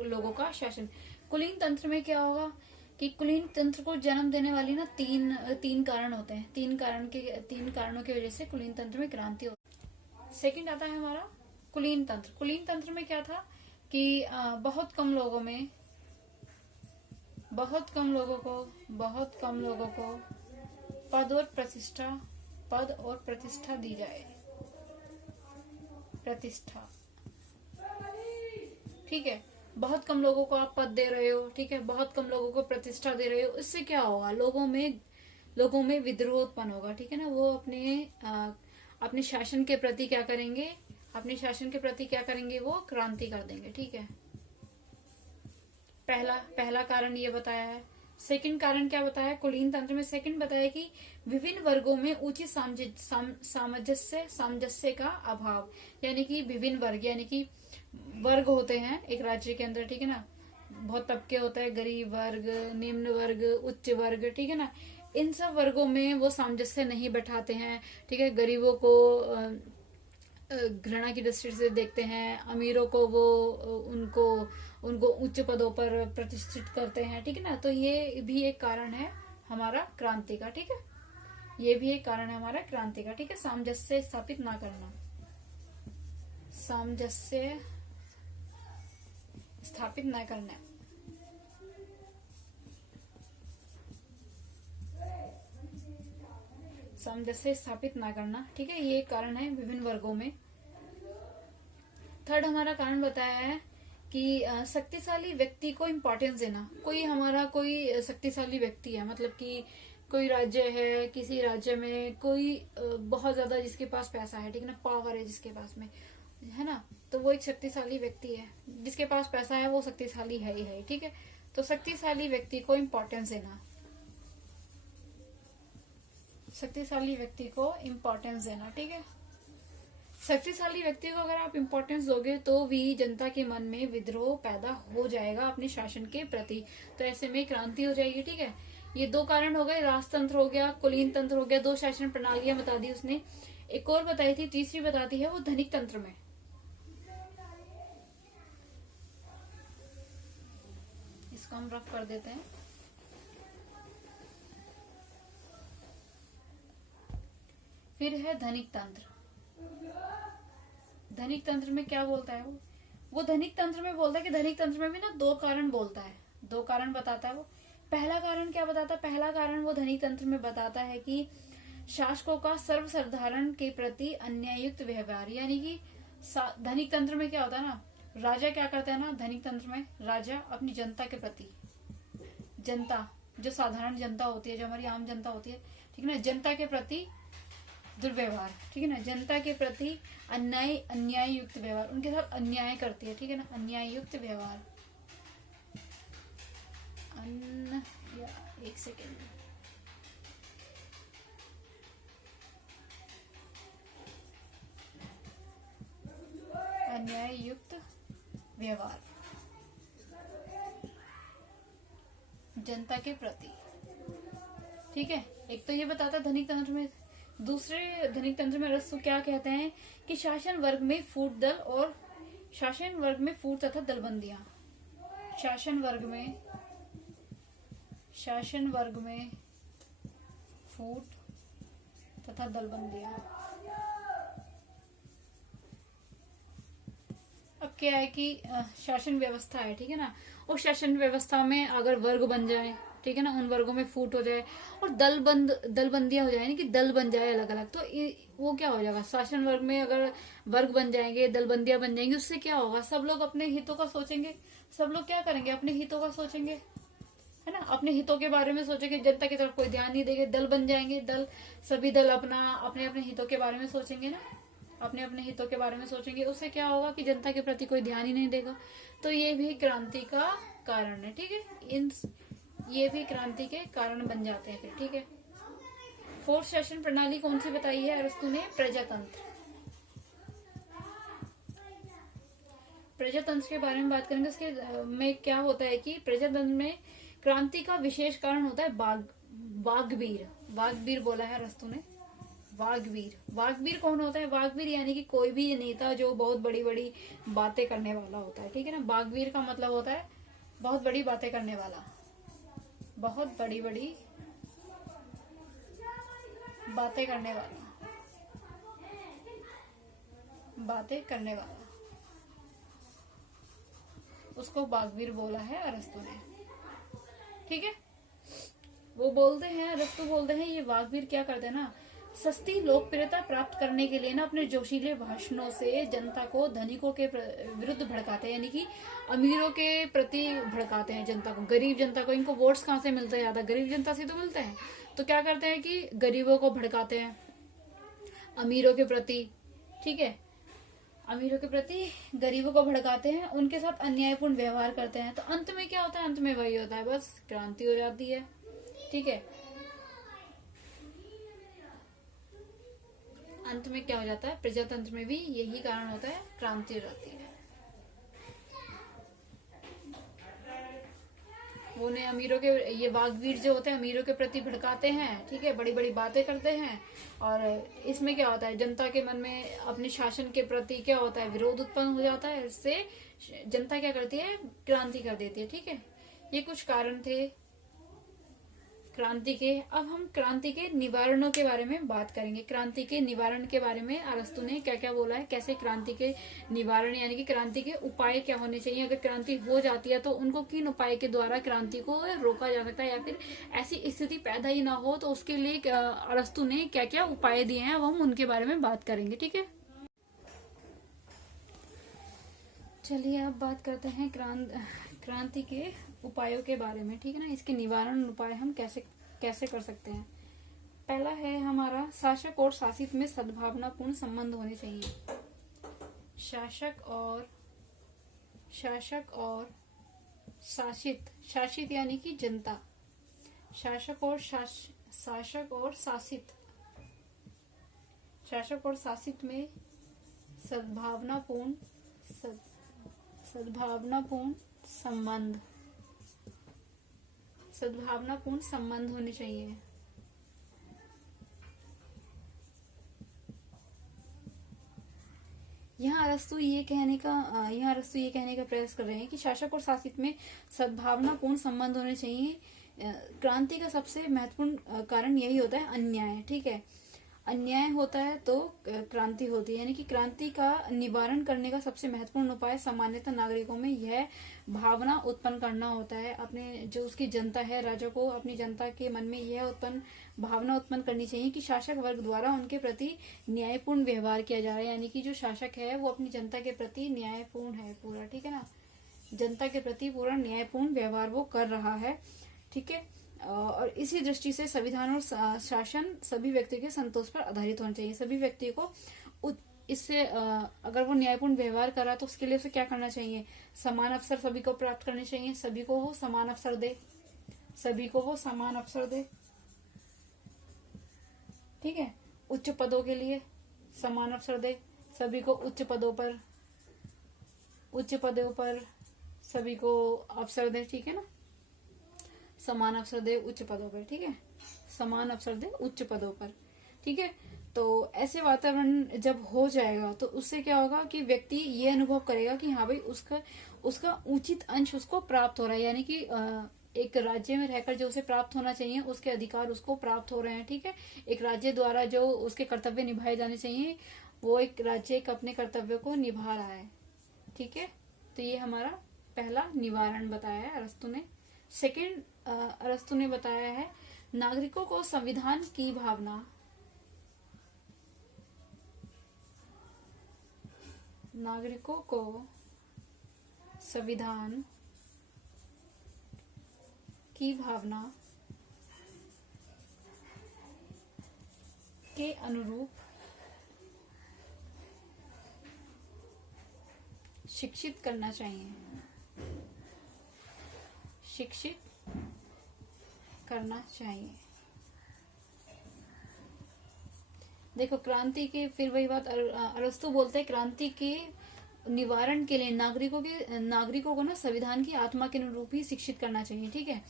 लोगों का शासन। कुलीन तंत्र में क्या होगा कि कुलीन तंत्र को जन्म देने वाली ना तीन कारण होते हैं। तीन कारणों की वजह से कुलीन तंत्र में क्रांति होती है। सेकंड आता है हमारा कुलीन तंत्र। कुलीन तंत्र में क्या था कि बहुत कम लोगों को पद और प्रतिष्ठा दी जाए। प्रतिष्ठा, ठीक है। बहुत कम लोगों को आप पद दे रहे हो, ठीक है, बहुत कम लोगों को प्रतिष्ठा दे रहे हो, इससे क्या होगा? लोगों में विद्रोह उत्पन्न होगा, ठीक है ना। वो अपने शासन के प्रति क्या करेंगे, अपने शासन के प्रति क्या करेंगे, वो क्रांति कर देंगे, ठीक है। पहला कारण ये बताया है। सेकंड कारण क्या बताया, कुलीन तंत्र में सेकंड बताया कि विभिन्न वर्गों में उचित सामंजस्य का अभाव, यानी कि विभिन्न वर्ग, यानी कि वर्ग होते हैं एक राज्य के अंदर, ठीक है ना। बहुत तबके होते हैं, गरीब वर्ग, निम्न वर्ग, उच्च वर्ग, ठीक है ना। इन सब वर्गों में वो सामंजस्य नहीं बैठाते हैं, ठीक है। गरीबों को घृणा की दृष्टि से देखते हैं, अमीरों को वो उनको उनको उच्च पदों पर प्रतिष्ठित करते हैं, ठीक है ना। तो ये भी एक कारण है हमारा क्रांति का, ठीक है। ये भी एक कारण है हमारा क्रांति का, ठीक है। सामंजस्य स्थापित ना करना, सामंजस्य स्थापित ना करना, सामंजस्य स्थापित ना करना, ठीक है। ये एक कारण है विभिन्न वर्गों में। थर्ड हमारा कारण बताया है कि शक्तिशाली व्यक्ति को इम्पोर्टेंस देना। कोई शक्तिशाली व्यक्ति है, मतलब कि कोई राज्य है, किसी राज्य में कोई बहुत ज्यादा जिसके पास पैसा है, ठीक है ना, पावर है जिसके पास में, है ना, तो वो एक शक्तिशाली व्यक्ति है। जिसके पास पैसा है वो शक्तिशाली है ही है, ठीक है। तो शक्तिशाली व्यक्ति को इम्पोर्टेंस देना, शक्तिशाली व्यक्ति को इम्पोर्टेंस देना, ठीक है। शक्तिशाली व्यक्ति को अगर आप इम्पोर्टेंस दोगे तो भी जनता के मन में विद्रोह पैदा हो जाएगा अपने शासन के प्रति, तो ऐसे में क्रांति हो जाएगी, ठीक है। ये दो कारण हो गए, राजतंत्र हो गया, कुलीन तंत्र हो गया, दो शासन प्रणालियां बता दी उसने। एक और बताई थी, तीसरी बताती है वो धनिक तंत्र में। इसको हम रफ कर देते हैं। फिर है धनिक तंत्र। धनिक तंत्र में क्या बोलता है वो धनिक तंत्र में बोलता है कि धनिक तंत्र में भी ना दो कारण बोलता है, दो कारण बताता है वो। पहला कारण क्या बताता है, पहला कारण वो धनिक तंत्र में बताता है कि शासकों का सर्वसाधारण के प्रति अन्याययुक्त व्यवहार, यानी कि धनिक तंत्र में क्या होता है ना, राजा क्या करता है ना, धनिक तंत्र में राजा अपनी जनता के प्रति, जनता जो साधारण जनता होती है, जो हमारी आम जनता होती है, ठीक है ना, जनता के प्रति दुर्व्यवहार, ठीक है ना, जनता के प्रति अन्याय युक्त व्यवहार, उनके साथ अन्याय करती है, ठीक है ना, अन्याय युक्त व्यवहार। एक सेकेंड, अन्याय युक्त व्यवहार जनता के प्रति, ठीक है। एक तो ये बताता है धनिक तंत्र में। दूसरे धनिक तंत्र में अरस्तु क्या कहते हैं कि शासन वर्ग में फूट दल और शासन वर्ग में फूट तथा दलबंदियां, शासन वर्ग में फूट तथा दलबंदियां। अब क्या है कि शासन व्यवस्था है, ठीक है ना, उस शासन व्यवस्था में अगर वर्ग बन जाए, ठीक है ना, उन वर्गों में फूट हो जाए और दलबंदियां हो जाए, यानी कि दल बन जाए अलग अलग, तो वो क्या हो जाएगा, शासन वर्ग में अगर वर्ग बन जाएंगे, दलबंदियां बन जाएंगी, उससे क्या होगा, सब लोग अपने हितों का सोचेंगे, सब लोग क्या करेंगे, अपने हितों का सोचेंगे, है ना, अपने हितों के बारे में सोचेंगे, जनता की तरफ कोई ध्यान नहीं देंगे, दल बन जाएंगे, सभी दल अपने अपने हितों के बारे में सोचेंगे ना, अपने अपने हितों के बारे में सोचेंगे, उससे क्या होगा कि जनता के प्रति कोई ध्यान ही नहीं देगा। तो ये भी क्रांति का कारण है, ठीक है, ये भी क्रांति के कारण बन जाते हैं फिर, ठीक है। फोर्थ शासन प्रणाली कौन सी बताई है अरस्तु ने, प्रजातंत्र। प्रजातंत्र के बारे में बात करेंगे। उसके में क्या होता है कि प्रजातंत्र में क्रांति का विशेष कारण होता है वाग्वीर बोला है अरस्तु ने। वाग्वीर कौन होता है, वाग्वीर यानी कि कोई भी नेता जो बहुत बड़ी बड़ी बातें करने वाला होता है, ठीक है ना। वाग्वीर का मतलब होता है बहुत बड़ी बातें करने वाला, बहुत बड़ी बड़ी बातें करने वाला, उसको वाग्वीर बोला है अरस्तु ने, ठीक है। वो बोलते हैं, अरस्तु बोलते हैं, ये वाग्वीर क्या करते हैं ना, सस्ती लोकप्रियता प्राप्त करने के लिए ना अपने जोशीले भाषणों से जनता को धनिकों के विरुद्ध भड़काते हैं, यानी कि अमीरों के प्रति भड़काते हैं जनता को, गरीब जनता को। इनको वोट्स कहाँ से मिलते हैं? ज्यादा गरीब जनता से तो मिलते हैं। तो क्या करते हैं कि गरीबों को भड़काते हैं अमीरों के प्रति, ठीक है, अमीरों के प्रति गरीबों को भड़काते हैं, उनके साथ अन्यायपूर्ण व्यवहार करते हैं। तो अंत में क्या होता है? अंत में वही होता है, बस क्रांति हो जाती है, ठीक है। अंत में क्या हो जाता है? प्रजातंत्र में भी यही कारण होता है, क्रांति हो जाती है। वो ने अमीरों के, ये वाग्वीर जो होते हैं अमीरों के प्रति भड़काते हैं, ठीक है, बड़ी बड़ी बातें करते हैं। और इसमें क्या होता है? जनता के मन में अपने शासन के प्रति क्या होता है? विरोध उत्पन्न हो जाता है। इससे जनता क्या करती है? क्रांति कर देती है, ठीक है। ये कुछ कारण थे क्रांति के। अब हम क्रांति के निवारणों के बारे में बात करेंगे। क्रांति के निवारण के बारे में अरस्तु ने क्या क्या बोला है, कैसे क्रांति के निवारण यानी कि क्रांति के उपाय क्या होने चाहिए। अगर क्रांति हो जाती है तो उनको किन उपाय के द्वारा क्रांति को रोका जा सकता है, या फिर ऐसी स्थिति पैदा ही ना हो तो उसके लिए अरस्तु ने क्या क्या उपाय दिए हैं, अब हम उनके बारे में बात करेंगे, ठीक है। चलिए अब बात करते हैं क्रांति के उपायों के बारे में, ठीक है ना। इसके निवारण उपाय हम कैसे कैसे कर सकते हैं। पहला है हमारा, शासक और शासित में सद्भावनापूर्ण संबंध होने चाहिए। शासक और शासित, शासित यानी कि जनता, शासक और शासित में सद्भावनापूर्ण संबंध होने चाहिए। यहाँ अरस्तु ये कहने का प्रयास कर रहे हैं कि शासक और शासित में सद्भावनापूर्ण संबंध होने चाहिए। क्रांति का सबसे महत्वपूर्ण कारण यही होता है अन्याय, ठीक है। अन्याय होता है तो क्रांति होती है, यानी कि क्रांति का निवारण करने का सबसे महत्वपूर्ण उपाय सामान्यतः नागरिकों में यह भावना उत्पन्न करना होता है। अपने जो उसकी जनता है, राजा को अपनी जनता के मन में यह भावना उत्पन्न करनी चाहिए कि शासक वर्ग द्वारा उनके प्रति न्यायपूर्ण व्यवहार किया जा रहा है, यानी कि जो शासक है वो अपनी जनता के प्रति न्यायपूर्ण है पूरा, ठीक है ना। जनता के प्रति पूरा न्यायपूर्ण व्यवहार वो कर रहा है, ठीक है। और इसी दृष्टि से संविधान और शासन सभी व्यक्तियों के संतोष पर आधारित होना चाहिए। सभी व्यक्ति को इससे अगर वो न्यायपूर्ण व्यवहार कर रहा तो उसके लिए उसे क्या करना चाहिए? समान अवसर सभी को प्राप्त करने चाहिए। सभी को वो समान अवसर दे, ठीक है। उच्च पदों के लिए समान अवसर दे, सभी को उच्च पदों पर सभी को अवसर दे, ठीक है ना। समान अवसर दे उच्च पदों पर, ठीक है, समान अवसर दे उच्च पदों पर, ठीक है। तो ऐसे वातावरण जब हो जाएगा तो उससे क्या होगा कि व्यक्ति ये अनुभव करेगा कि हाँ भाई उसका उचित अंश उसको प्राप्त हो रहा है, यानी कि एक राज्य में रहकर जो उसे प्राप्त होना चाहिए उसके अधिकार उसको प्राप्त हो रहे हैं, ठीक है। एक राज्य द्वारा जो उसके कर्तव्य निभाए जाने चाहिए वो एक राज्य अपने कर्तव्य को निभा रहा है, ठीक है। तो ये हमारा पहला निवारण बताया है अरस्तु ने। सेकंड अरस्तु ने बताया है नागरिकों को संविधान की भावना, नागरिकों को संविधान की भावना के अनुरूप शिक्षित करना चाहिए, देखो क्रांति के, फिर वही बात अरस्तु बोलते हैं क्रांति के निवारण के लिए नागरिकों को ना संविधान की आत्मा के अनुरूप ही शिक्षित करना चाहिए, ठीक है।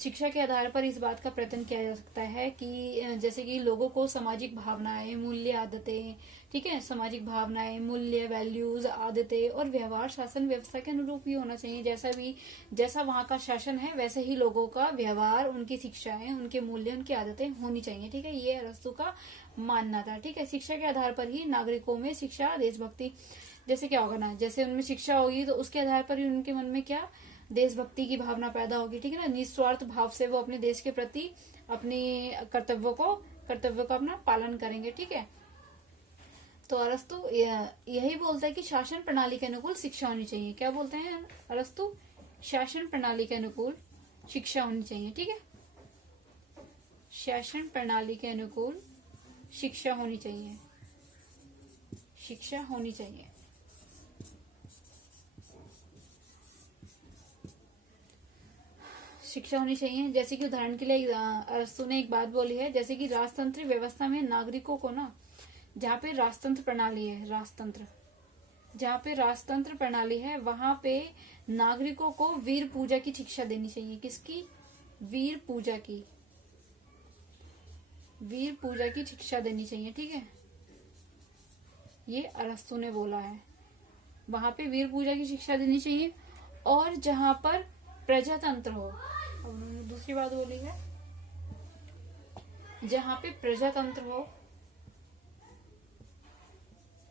शिक्षा के आधार पर इस बात का प्रयत्न किया जा सकता है कि जैसे कि लोगों को सामाजिक भावनाएं, मूल्य, आदतें, ठीक है, सामाजिक भावनाएं, मूल्य, वैल्यूज, आदतें और व्यवहार शासन व्यवस्था के अनुरूप ही होना चाहिए। जैसा वहाँ का शासन है वैसे ही लोगों का व्यवहार, उनकी शिक्षाएं, उनके मूल्य, उनकी आदतें होनी चाहिए, ठीक है। ये अरस्तु का मानना था, ठीक है। शिक्षा के आधार पर ही नागरिकों में शिक्षा, देशभक्ति, जैसे क्या होगा ना, जैसे उनमें शिक्षा होगी तो उसके आधार पर ही उनके मन में क्या, देशभक्ति की भावना पैदा होगी, ठीक है ना। निस्वार्थ भाव से वो अपने देश के प्रति अपने कर्तव्यों को कर्तव्यों का अपना पालन करेंगे। ठीक है, तो अरस्तु यही बोलता है कि शासन प्रणाली के अनुकूल शिक्षा होनी चाहिए। क्या बोलते हैं अरस्तु? शासन प्रणाली के अनुकूल शिक्षा होनी चाहिए। ठीक है, शासन प्रणाली के अनुकूल शिक्षा होनी चाहिए, शिक्षा होनी चाहिए। शिक्षा होनी चाहिए। जैसे कि उदाहरण के लिए अरस्तु ने एक बात बोली है, जैसे कि राजतंत्र व्यवस्था में नागरिकों को ना, जहाँ पे राजतंत्र प्रणाली है, राजतंत्र, जहाँ पे राजतंत्र प्रणाली है वहां पे नागरिकों को वीर पूजा की शिक्षा देनी चाहिए। किसकी? वीर पूजा की, वीर पूजा की शिक्षा देनी चाहिए। ठीक है, ये अरस्तु ने बोला है, वहां पे वीर पूजा की शिक्षा देनी चाहिए। और जहां पर प्रजातंत्र हो, उन्होंने दूसरी बात बोली है, जहां पे प्रजातंत्र हो,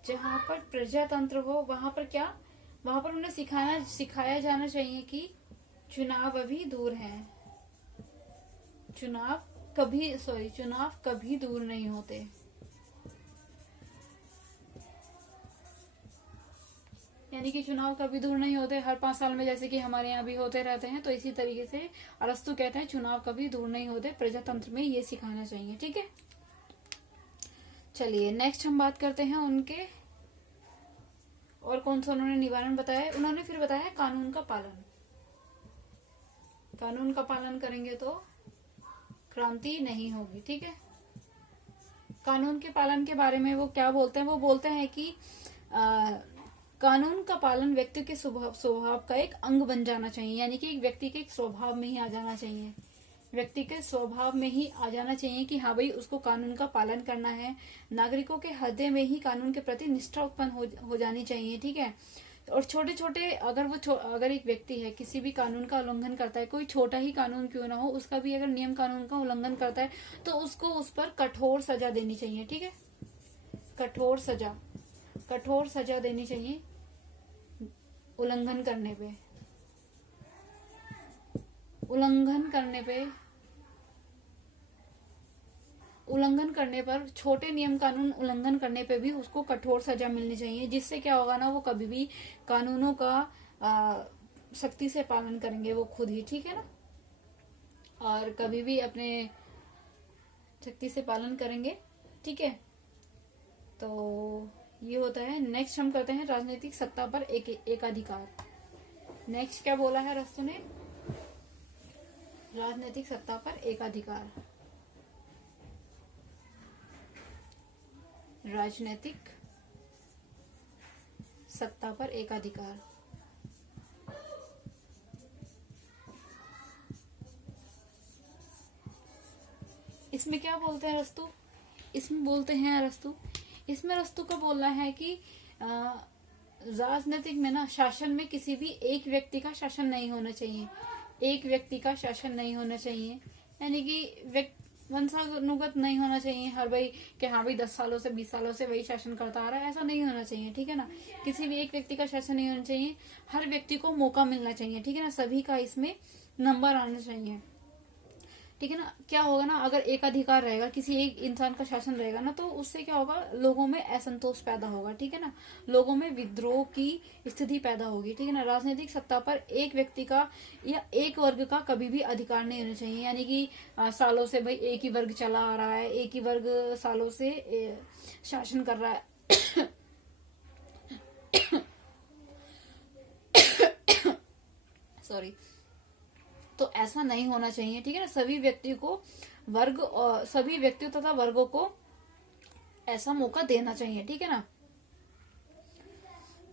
जहां पर प्रजातंत्र हो वहां पर क्या, वहां पर उन्हें सिखाया जाना चाहिए कि चुनाव अभी दूर है, चुनाव कभी दूर नहीं होते। यानी कि चुनाव कभी दूर नहीं होते, हर 5 साल में जैसे कि हमारे यहाँ भी होते रहते हैं, तो इसी तरीके से अरस्तु कहते हैं चुनाव कभी दूर नहीं होते, प्रजातंत्र में ये सिखाना चाहिए। ठीक है, चलिए नेक्स्ट हम बात करते हैं उनके और कौन सा उन्होंने निवारण बताया। उन्होंने फिर बताया कानून का पालन, कानून का पालन करेंगे तो क्रांति नहीं होगी। ठीक है, कानून के पालन के बारे में वो क्या बोलते हैं? वो बोलते हैं कि कानून का पालन व्यक्ति के स्वभाव का एक अंग बन जाना चाहिए। यानी कि एक व्यक्ति के एक स्वभाव में ही आ जाना चाहिए, व्यक्ति के स्वभाव में ही आ जाना चाहिए कि हाँ भाई उसको कानून का पालन करना है। नागरिकों के हृदय में ही कानून के प्रति निष्ठा उत्पन्न हो जानी चाहिए। ठीक है, और छोटे छोटे अगर एक व्यक्ति है किसी भी कानून का उल्लंघन करता है, कोई छोटा ही कानून क्यों ना हो, उसका भी अगर नियम कानून का उल्लंघन करता है तो उसको उस पर कठोर सजा देनी चाहिए। ठीक है, कठोर सजा देनी चाहिए उल्लंघन करने पे, उल्लंघन करने पर, छोटे नियम कानून उल्लंघन करने पे भी उसको कठोर सजा मिलनी चाहिए। जिससे क्या होगा ना, वो कभी भी कानूनों का सख्ती से पालन करेंगे वो खुद ही। ठीक है ना, और कभी भी अपने सख्ती से पालन करेंगे। ठीक है, तो ये होता है। नेक्स्ट हम करते हैं राजनीतिक सत्ता पर एकाधिकार। नेक्स्ट क्या बोला है अरस्तु ने? राजनीतिक सत्ता पर एकाधिकार, राजनीतिक सत्ता पर एकाधिकार। इसमें क्या बोलते हैं अरस्तु? इसमें अरस्तु का बोलना है कि राजनीतिक में ना, शासन में किसी भी एक व्यक्ति का शासन नहीं होना चाहिए, एक व्यक्ति का शासन नहीं होना चाहिए। यानी कि वंशानुगत नहीं होना चाहिए हर भाई कि हाँ भाई 10 सालों से 20 सालों से वही शासन करता आ रहा है, ऐसा नहीं होना चाहिए। ठीक है ना, किसी भी एक व्यक्ति का शासन नहीं होना चाहिए, हर व्यक्ति को मौका मिलना चाहिए। ठीक है ना, सभी का इसमें नंबर आना चाहिए। ठीक है ना, क्या होगा ना, अगर एक अधिकार रहेगा, किसी एक इंसान का शासन रहेगा ना, तो उससे क्या होगा, लोगों में असंतोष पैदा होगा। ठीक है ना, लोगों में विद्रोह की स्थिति पैदा होगी। ठीक है ना, राजनीतिक सत्ता पर एक व्यक्ति का या एक वर्ग का कभी भी अधिकार नहीं होना चाहिए। यानी कि सालों से भाई एक ही वर्ग चला आ रहा है, एक ही वर्ग सालों से शासन कर रहा है सॉरी, तो ऐसा नहीं होना चाहिए। ठीक है ना, सभी व्यक्तियों तथा वर्गों को ऐसा मौका देना चाहिए। ठीक है ना,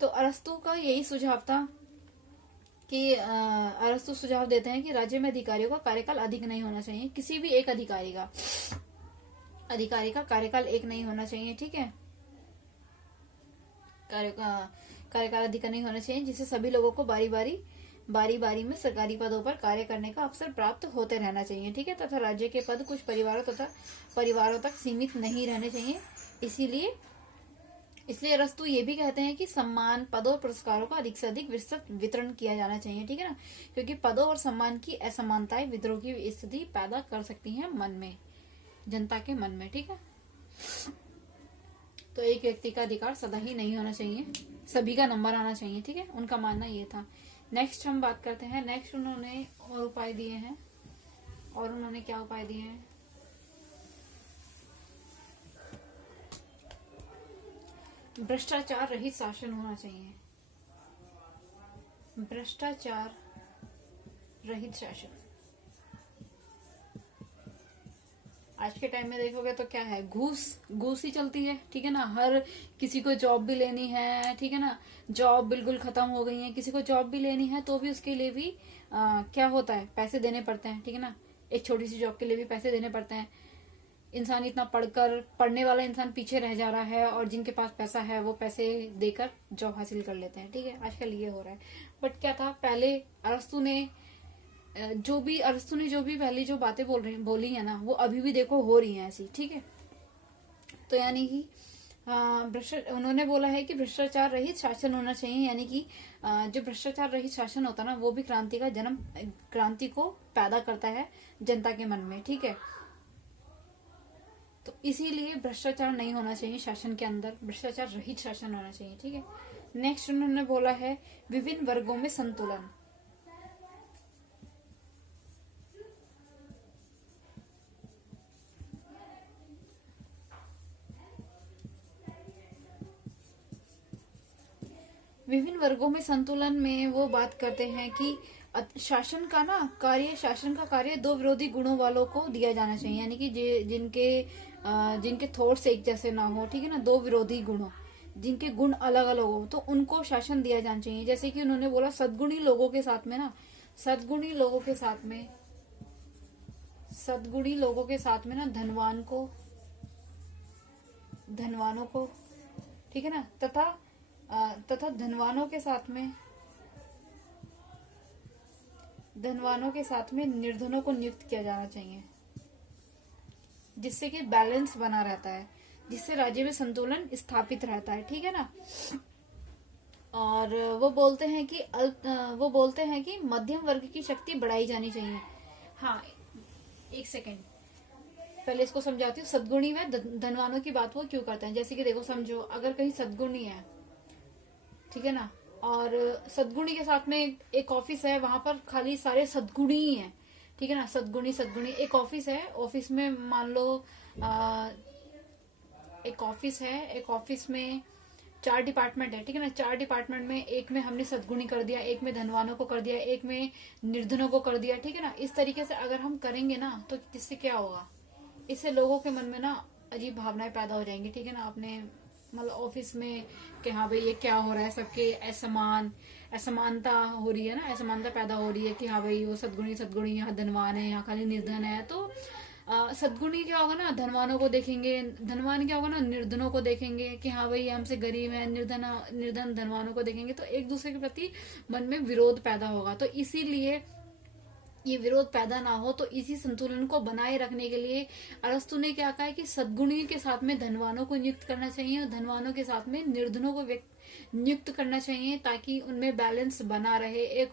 तो अरस्तु का यही सुझाव था कि अरस्तु सुझाव देते हैं कि राज्य में अधिकारियों का कार्यकाल अधिक नहीं होना चाहिए, किसी भी एक अधिकारी का कार्यकाल एक नहीं होना चाहिए। ठीक है, कार्यकाल अधिक नहीं होना चाहिए, जिससे सभी लोगों को बारी बारी में सरकारी पदों पर कार्य करने का अवसर प्राप्त होते रहना चाहिए। ठीक है, तथा राज्य के पद कुछ परिवारों तक सीमित नहीं रहने चाहिए। इसलिए अरस्तु ये भी कहते हैं कि सम्मान, पदों और पुरस्कारों का अधिक से अधिक विस्तृत वितरण किया जाना चाहिए। ठीक है ना, क्योंकि पदों और सम्मान की असमानताएं विद्रोह की स्थिति पैदा कर सकती हैं मन में। जनता के मन में, ठीक है। तो एक व्यक्ति का अधिकार सदा ही नहीं होना चाहिए, सभी का नंबर आना चाहिए, ठीक है, उनका मानना ये था। नेक्स्ट हम बात करते हैं। नेक्स्ट उन्होंने और उपाय दिए हैं, और उन्होंने क्या उपाय दिए हैं? भ्रष्टाचार रहित शासन होना चाहिए, भ्रष्टाचार रहित शासन। आज के टाइम में देखोगे तो क्या है, घूस ही चलती है, ठीक है ना। हर किसी को जॉब भी लेनी है, ठीक है ना, जॉब बिल्कुल खत्म हो गई है, किसी को जॉब भी लेनी है तो भी उसके लिए भी क्या होता है, पैसे देने पड़ते हैं, ठीक है ना। एक छोटी सी जॉब के लिए भी पैसे देने पड़ते हैं। इंसान इतना पढ़ने वाला इंसान पीछे रह जा रहा है, और जिनके पास पैसा है वो पैसे देकर जॉब हासिल कर लेते हैं, ठीक है। आजकल ये हो रहा है। बट क्या था, पहले अरस्तु ने जो भी पहली जो बातें बोली है ना, वो अभी भी देखो हो रही हैं ऐसी, ठीक है। तो यानी कि उन्होंने बोला है कि भ्रष्टाचार रहित शासन होना चाहिए, यानी कि जो भ्रष्टाचार रहित शासन होता है ना, वो भी क्रांति को पैदा करता है जनता के मन में, ठीक है। तो इसीलिए भ्रष्टाचार नहीं होना चाहिए शासन के अंदर, भ्रष्टाचार रहित शासन होना चाहिए, ठीक है। नेक्स्ट उन्होंने बोला है विभिन्न वर्गों में संतुलन। विभिन्न वर्गों में संतुलन में वो बात करते हैं कि शासन का कार्य दो विरोधी गुणों वालों को दिया जाना चाहिए, यानी कि जिनके थॉट्स एक जैसे ना हो, ठीक है ना, दो विरोधी गुणों, जिनके गुण अलग अलग हो, तो उनको शासन दिया जाना चाहिए। जैसे कि उन्होंने बोला सद्गुणी लोगों के साथ में ना धनवानों को, ठीक है ना, तथा धनवानों के साथ में निर्धनों को नियुक्त किया जाना चाहिए, जिससे कि बैलेंस बना रहता है, जिससे राज्य में संतुलन स्थापित रहता है, ठीक है ना। और वो बोलते हैं कि मध्यम वर्ग की शक्ति बढ़ाई जानी चाहिए। हाँ, एक सेकेंड, पहले इसको समझाती हूँ। सद्गुणी व धनवानों की बात वो क्यों करते हैं। जैसे कि देखो, समझो अगर कहीं सद्गुणी है, ठीक है ना, और सद्गुणी के साथ में एक ऑफिस है, वहां पर खाली सारे सद्गुणी ही हैं, ठीक है ना, सद्गुणी एक ऑफिस है, ऑफिस में मान लो एक ऑफिस में 4 डिपार्टमेंट है, ठीक है ना। 4 डिपार्टमेंट में एक में हमने सद्गुणी कर दिया, एक में धनवानों को कर दिया, एक में निर्धनों को कर दिया, ठीक है ना। इस तरीके से अगर हम करेंगे ना, तो इससे क्या होगा, इससे लोगों के मन में ना अजीब भावनाएं पैदा हो जाएंगी, ठीक है ना। अपने मतलब ऑफिस में कि हाँ भाई ये क्या हो रहा है, सबके असमानता हो रही है ना, असमानता पैदा हो रही है कि हाँ भाई वो सद्गुणी यहाँ धनवान है, यहाँ खाली निर्धन है। तो सद्गुणी क्या होगा ना, धनवानों को देखेंगे, धनवान क्या होगा ना, निर्धनों को देखेंगे कि हाँ भाई हमसे गरीब है, निर्धन धनवानों को देखेंगे, तो एक दूसरे के प्रति मन में विरोध पैदा होगा। तो इसीलिए ये विरोध पैदा ना हो, तो इसी संतुलन को बनाए रखने के लिए अरस्तु ने क्या कहा है कि सद्गुणी के साथ में धनवानों को नियुक्त करना चाहिए, और धनवानों के साथ में निर्धनों को नियुक्त करना चाहिए, ताकि उनमें बैलेंस बना रहे,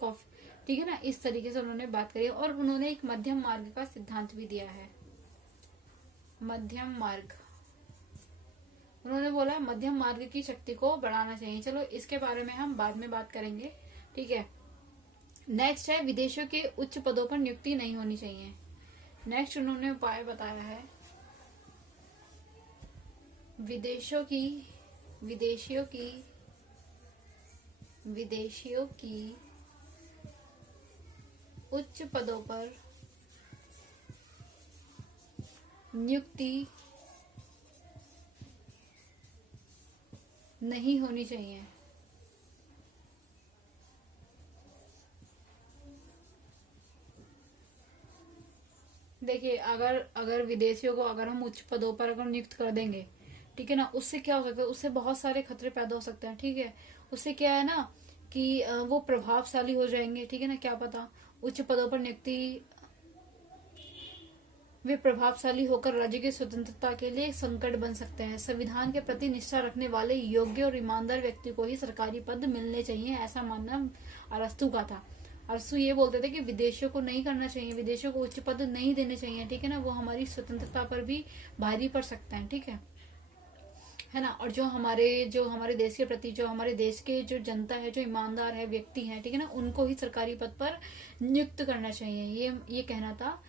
ठीक है ना। इस तरीके से उन्होंने बात करी, और उन्होंने एक मध्यम मार्ग का सिद्धांत भी दिया है। मध्यम मार्ग, उन्होंने बोला मध्यम मार्ग की शक्ति को बढ़ाना चाहिए। चलो इसके बारे में हम बाद में बात करेंगे, ठीक है। नेक्स्ट है विदेशियों के उच्च पदों पर नियुक्ति नहीं होनी चाहिए। नेक्स्ट उन्होंने उपाय बताया है विदेशियों की उच्च पदों पर नियुक्ति नहीं होनी चाहिए। देखिए, अगर विदेशियों को अगर हम उच्च पदों पर अगर नियुक्त कर देंगे, ठीक है ना, उससे क्या हो सकता है, उससे बहुत सारे खतरे पैदा हो सकते हैं, ठीक है। उससे क्या है ना कि वो प्रभावशाली हो जाएंगे, ठीक है ना, क्या पता उच्च पदों पर नियुक्ति, वे प्रभावशाली होकर राज्य की स्वतंत्रता के लिए एक संकट बन सकते हैं। संविधान के प्रति निष्ठा रखने वाले योग्य और ईमानदार व्यक्ति को ही सरकारी पद मिलने चाहिए, ऐसा मानना अरस्तु का था। अरस्तू ये बोलते थे कि विदेशियों को नहीं करना चाहिए, विदेशियों को उच्च पद नहीं देने चाहिए, ठीक है ना, वो हमारी स्वतंत्रता पर भी भारी पड़ सकता है, ठीक है ना। और जो हमारे देश के प्रति, जो हमारे देश के जो जनता है, जो ईमानदार है, व्यक्ति है, ठीक है ना, उनको ही सरकारी पद पर नियुक्त करना चाहिए। ये कहना था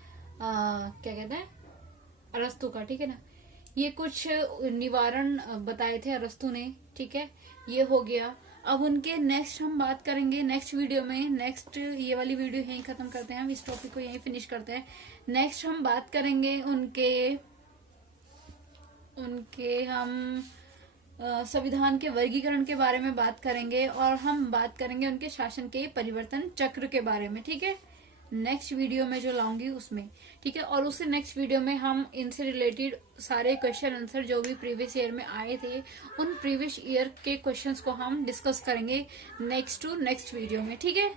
क्या कहते हैं, अरस्तू का, ठीक है ना। ये कुछ निवारण बताए थे अरस्तू ने, ठीक है, ये हो गया। अब उनके नेक्स्ट हम बात करेंगे नेक्स्ट वीडियो में। नेक्स्ट ये वाली वीडियो यहीं खत्म करते हैं, हम इस टॉपिक को यहीं फिनिश करते हैं। नेक्स्ट हम बात करेंगे उनके हम संविधान के वर्गीकरण के बारे में बात करेंगे, और हम बात करेंगे उनके शासन के परिवर्तन चक्र के बारे में, ठीक है, नेक्स्ट वीडियो में जो लाऊंगी उसमें, ठीक है। और उससे नेक्स्ट वीडियो में हम इनसे रिलेटेड सारे क्वेश्चन आंसर जो भी प्रीवियस ईयर में आए थे, उन प्रीवियस ईयर के क्वेश्चंस को हम डिस्कस करेंगे नेक्स्ट वीडियो में, ठीक है।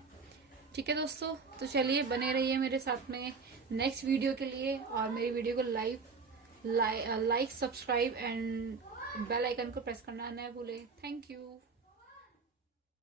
ठीक है दोस्तों, तो चलिए बने रहिए मेरे साथ में नेक्स्ट वीडियो के लिए, और मेरी वीडियो को like, subscribe and bell icon को प्रेस करना न भूले। Thank you.